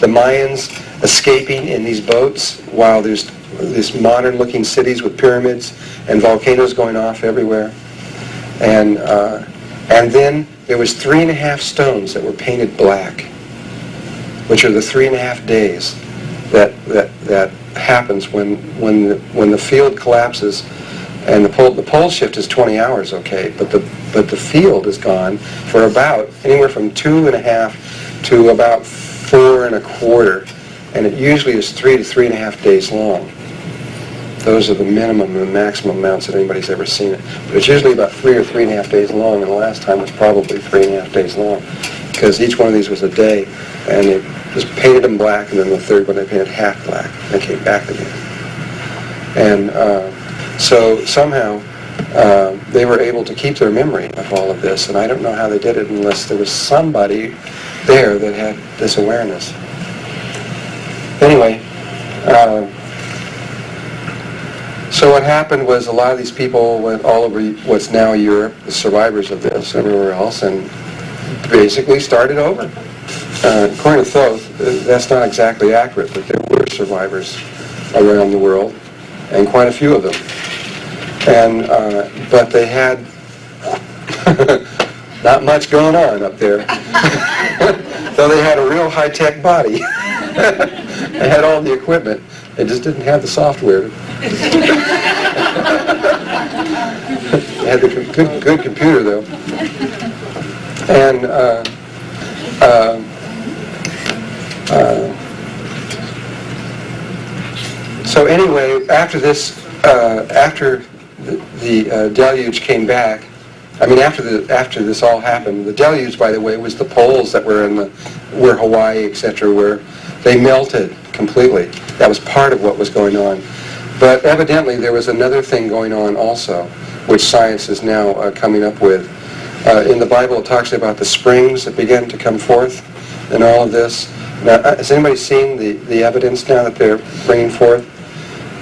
the Mayans escaping in these boats while there's these modern-looking cities with pyramids and volcanoes going off everywhere. And then there was 3.5 stones that were painted black, which are the 3.5 days that happens when the field collapses, and the pole shift is 20 hours, okay, but the field is gone for about anywhere from 2.5 to about 4.25, and it usually is 3 to 3.5 days long. Those are the minimum and the maximum amounts that anybody's ever seen it. But it's usually about 3 or 3.5 days long, and the last time was probably 3.5 days long, because each one of these was a day, and they just painted them black, and then the third one they painted half black, and they came back again. And so somehow they were able to keep their memory of all of this, and I don't know how they did it unless there was somebody there that had this awareness. Anyway, so what happened was a lot of these people went all over what's now Europe, the survivors of this, everywhere else, and basically started over. according to Thoth, that's not exactly accurate, but there were survivors around the world, and quite a few of them. And but they had not much going on up there. So they had a real high-tech body. They had all the equipment. They just didn't have the software. They had the good computer, though. And so anyway, after this, after the deluge came back, after this all happened, the deluge, by the way, was the poles that were where Hawaii, etc., where they melted completely. That was part of what was going on. But evidently there was another thing going on also, which science is now coming up with. In the Bible, it talks about the springs that began to come forth and all of this. Now, has anybody seen the evidence now that they're bringing forth?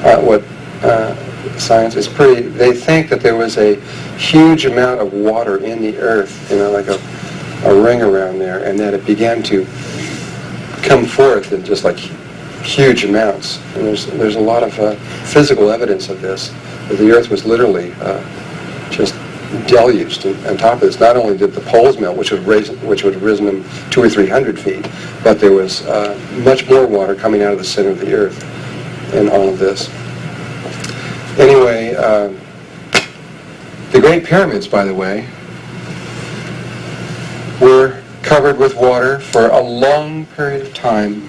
What science is pretty. They think that there was a huge amount of water in the earth, like a ring around there, and that it began to come forth in just like huge amounts. And there's a lot of physical evidence of this. That the earth was literally just deluged. And on top of this, not only did the poles melt, which would have risen them 200 or 300 feet, but there was much more water coming out of the center of the earth in all of this. Anyway, the Great Pyramids, by the way, were covered with water for a long period of time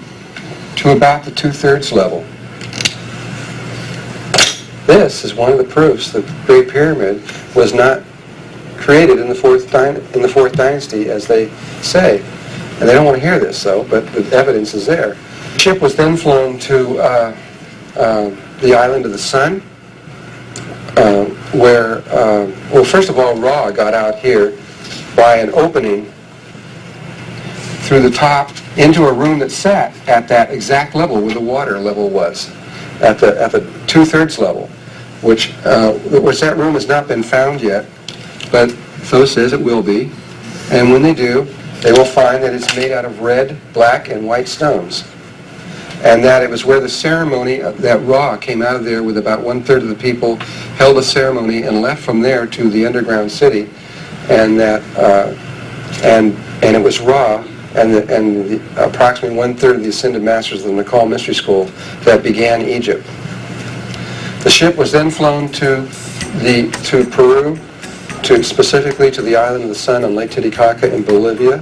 to about the 2/3 level. This is one of the proofs that the Great Pyramid was not created in the fourth dynasty, as they say. And they don't want to hear this, though, but the evidence is there. The ship was then flown to the island of the sun, where, first of all, Ra got out here by an opening through the top into a room that sat at that exact level where the water level was, at the 2/3 level, which that room has not been found yet, but Thoth says it will be. And when they do, they will find that it's made out of red, black, and white stones. And that it was where the ceremony, that Ra came out of there with about 1/3 of the people, held a ceremony and left from there to the underground city, and that and it was Ra and the approximately 1/3 of the ascended masters of the Nakal Mystery School that began Egypt. The ship was then flown to Peru, specifically to the island of the sun on Lake Titicaca in Bolivia,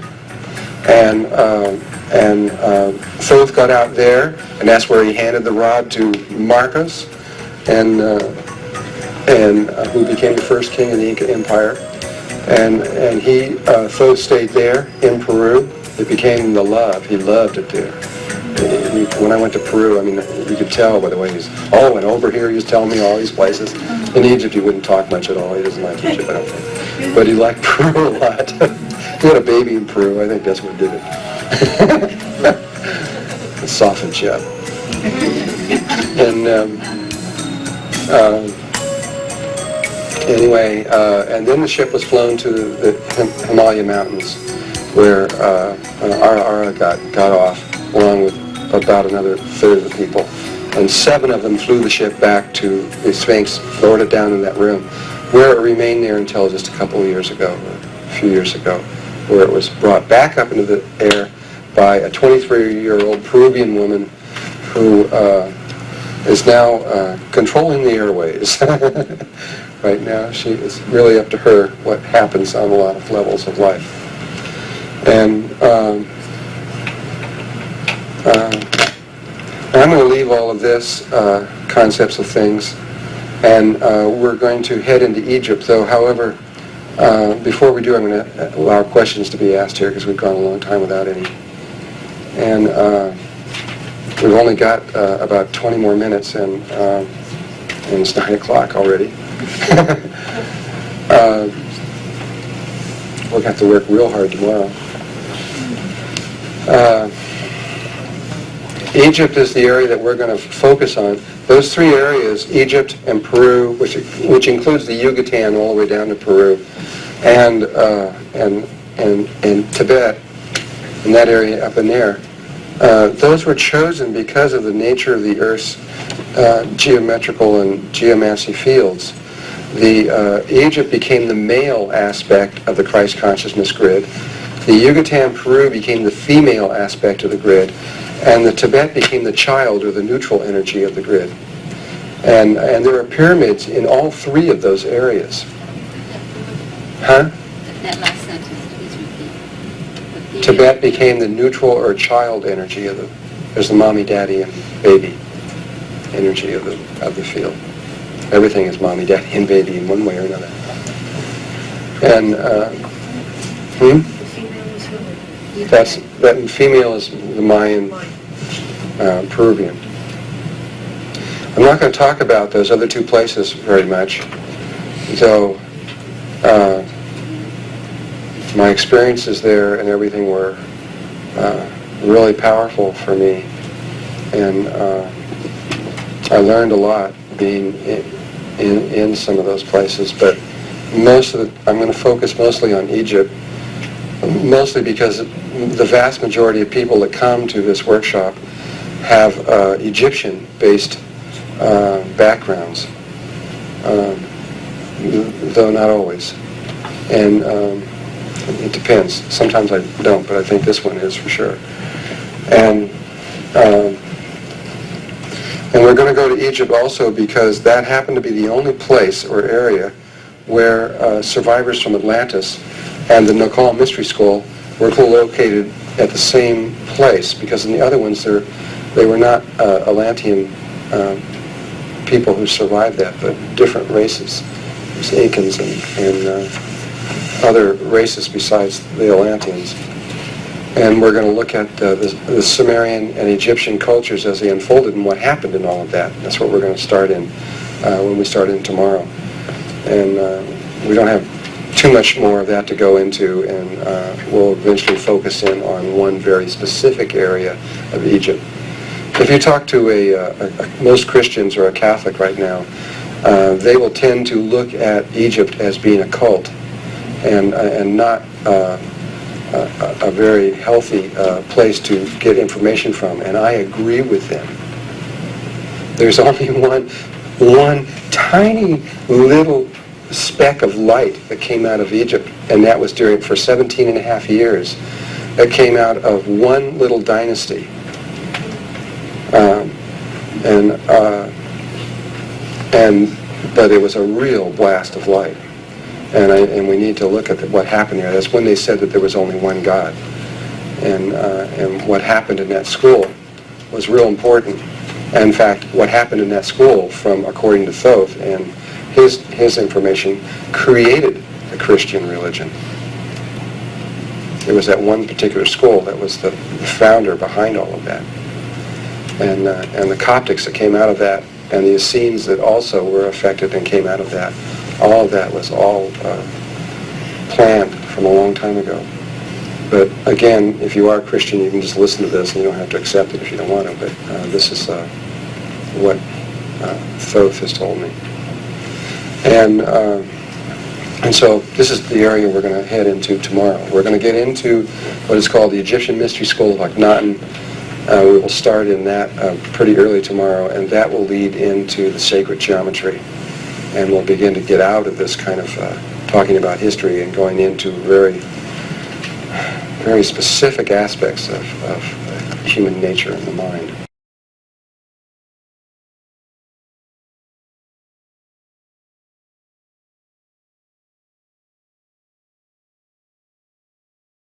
and Thoth got out there, and that's where he handed the rod to Marcos, and who became the first king of the Inca Empire. And Thoth stayed there in Peru. It became the love. He loved it there. When I went to Peru, you could tell by the way he's, and over here he was telling me all these places. In Egypt he wouldn't talk much at all. He doesn't like Egypt, I don't think. But he liked Peru a lot. He had a baby in Peru. I think that's what did it. It softened you up. And anyway, and then the ship was flown to the Himalaya Mountains, where Ara got off, along with about another 1/3 of the people. And 7 of them flew the ship back to the Sphinx, lowered it down in that room, where it remained there until just a few years ago, where it was brought back up into the air by a 23-year-old Peruvian woman who is now controlling the airways. Right now, it's really up to her what happens on a lot of levels of life. And I'm going to leave all of this concepts of things, and we're going to head into Egypt, though. However, before we do, I'm going to allow questions to be asked here, because we've gone a long time without any. And we've only got about 20 more minutes, and it's 9 o'clock already. We'll have to work real hard tomorrow. Egypt is the area that we're going to focus on. Those 3 areas, Egypt and Peru, which includes the Yucatan all the way down to Peru, and Tibet, in that area up in there, those were chosen because of the nature of the Earth's geometrical and geomancy fields. Egypt became the male aspect of the Christ consciousness grid. The Yucatan Peru became the female aspect of the grid, and the Tibet became the child or the neutral energy of the grid. And there are pyramids in all three of those areas. Huh? That last sentence, please repeat. Tibet became the neutral or child energy of there's the mommy, daddy, and baby energy of the field. Everything is mommy, daddy, and baby in one way or another. And that female is the Mayan, Peruvian. I'm not going to talk about those other two places very much, though my experiences there and everything were really powerful for me, and I learned a lot being in some of those places. But I'm going to focus mostly on Egypt, mostly because the vast majority of people that come to this workshop have Egyptian-based backgrounds, though not always. And it depends. Sometimes I don't, but I think this one is for sure. And we're going to go to Egypt also because that happened to be the only place or area where survivors from Atlantis and the Nokal Mystery School were located at the same place, because in the other ones they were not Atlantean people who survived that, but different races. There's Incans and other races besides the Atlanteans. And we're going to look at the Sumerian and Egyptian cultures as they unfolded and what happened in all of that. That's what we're going to start in when we start in tomorrow. And we don't have too much more of that to go into, and we'll eventually focus in on one very specific area of Egypt. If you talk to most Christians or a Catholic right now, they will tend to look at Egypt as being a cult and not a very healthy place to get information from, and I agree with them. There's only one tiny little speck of light that came out of Egypt, and that was for 17 and a half years. That came out of one little dynasty. But it was a real blast of light. And we need to look at what happened here. That's when they said that there was only one God. And what happened in that school was real important. And in fact, what happened in that school, according to Thoth and his information, created the Christian religion. It was that one particular school that was the founder behind all of that. And the Coptics that came out of that, and the Essenes that also were affected and came out of that, all of that was all planned from a long time ago. But again, if you are a Christian, you can just listen to this, and you don't have to accept it if you don't want to. But this is what Thoth has told me. And so this is the area we're going to head into tomorrow. We're going to get into what is called the Egyptian Mystery School of Akhenaten. We will start in that pretty early tomorrow, and that will lead into the sacred geometry. And we'll begin to get out of this kind of talking about history and going into very, very specific aspects of human nature and the mind.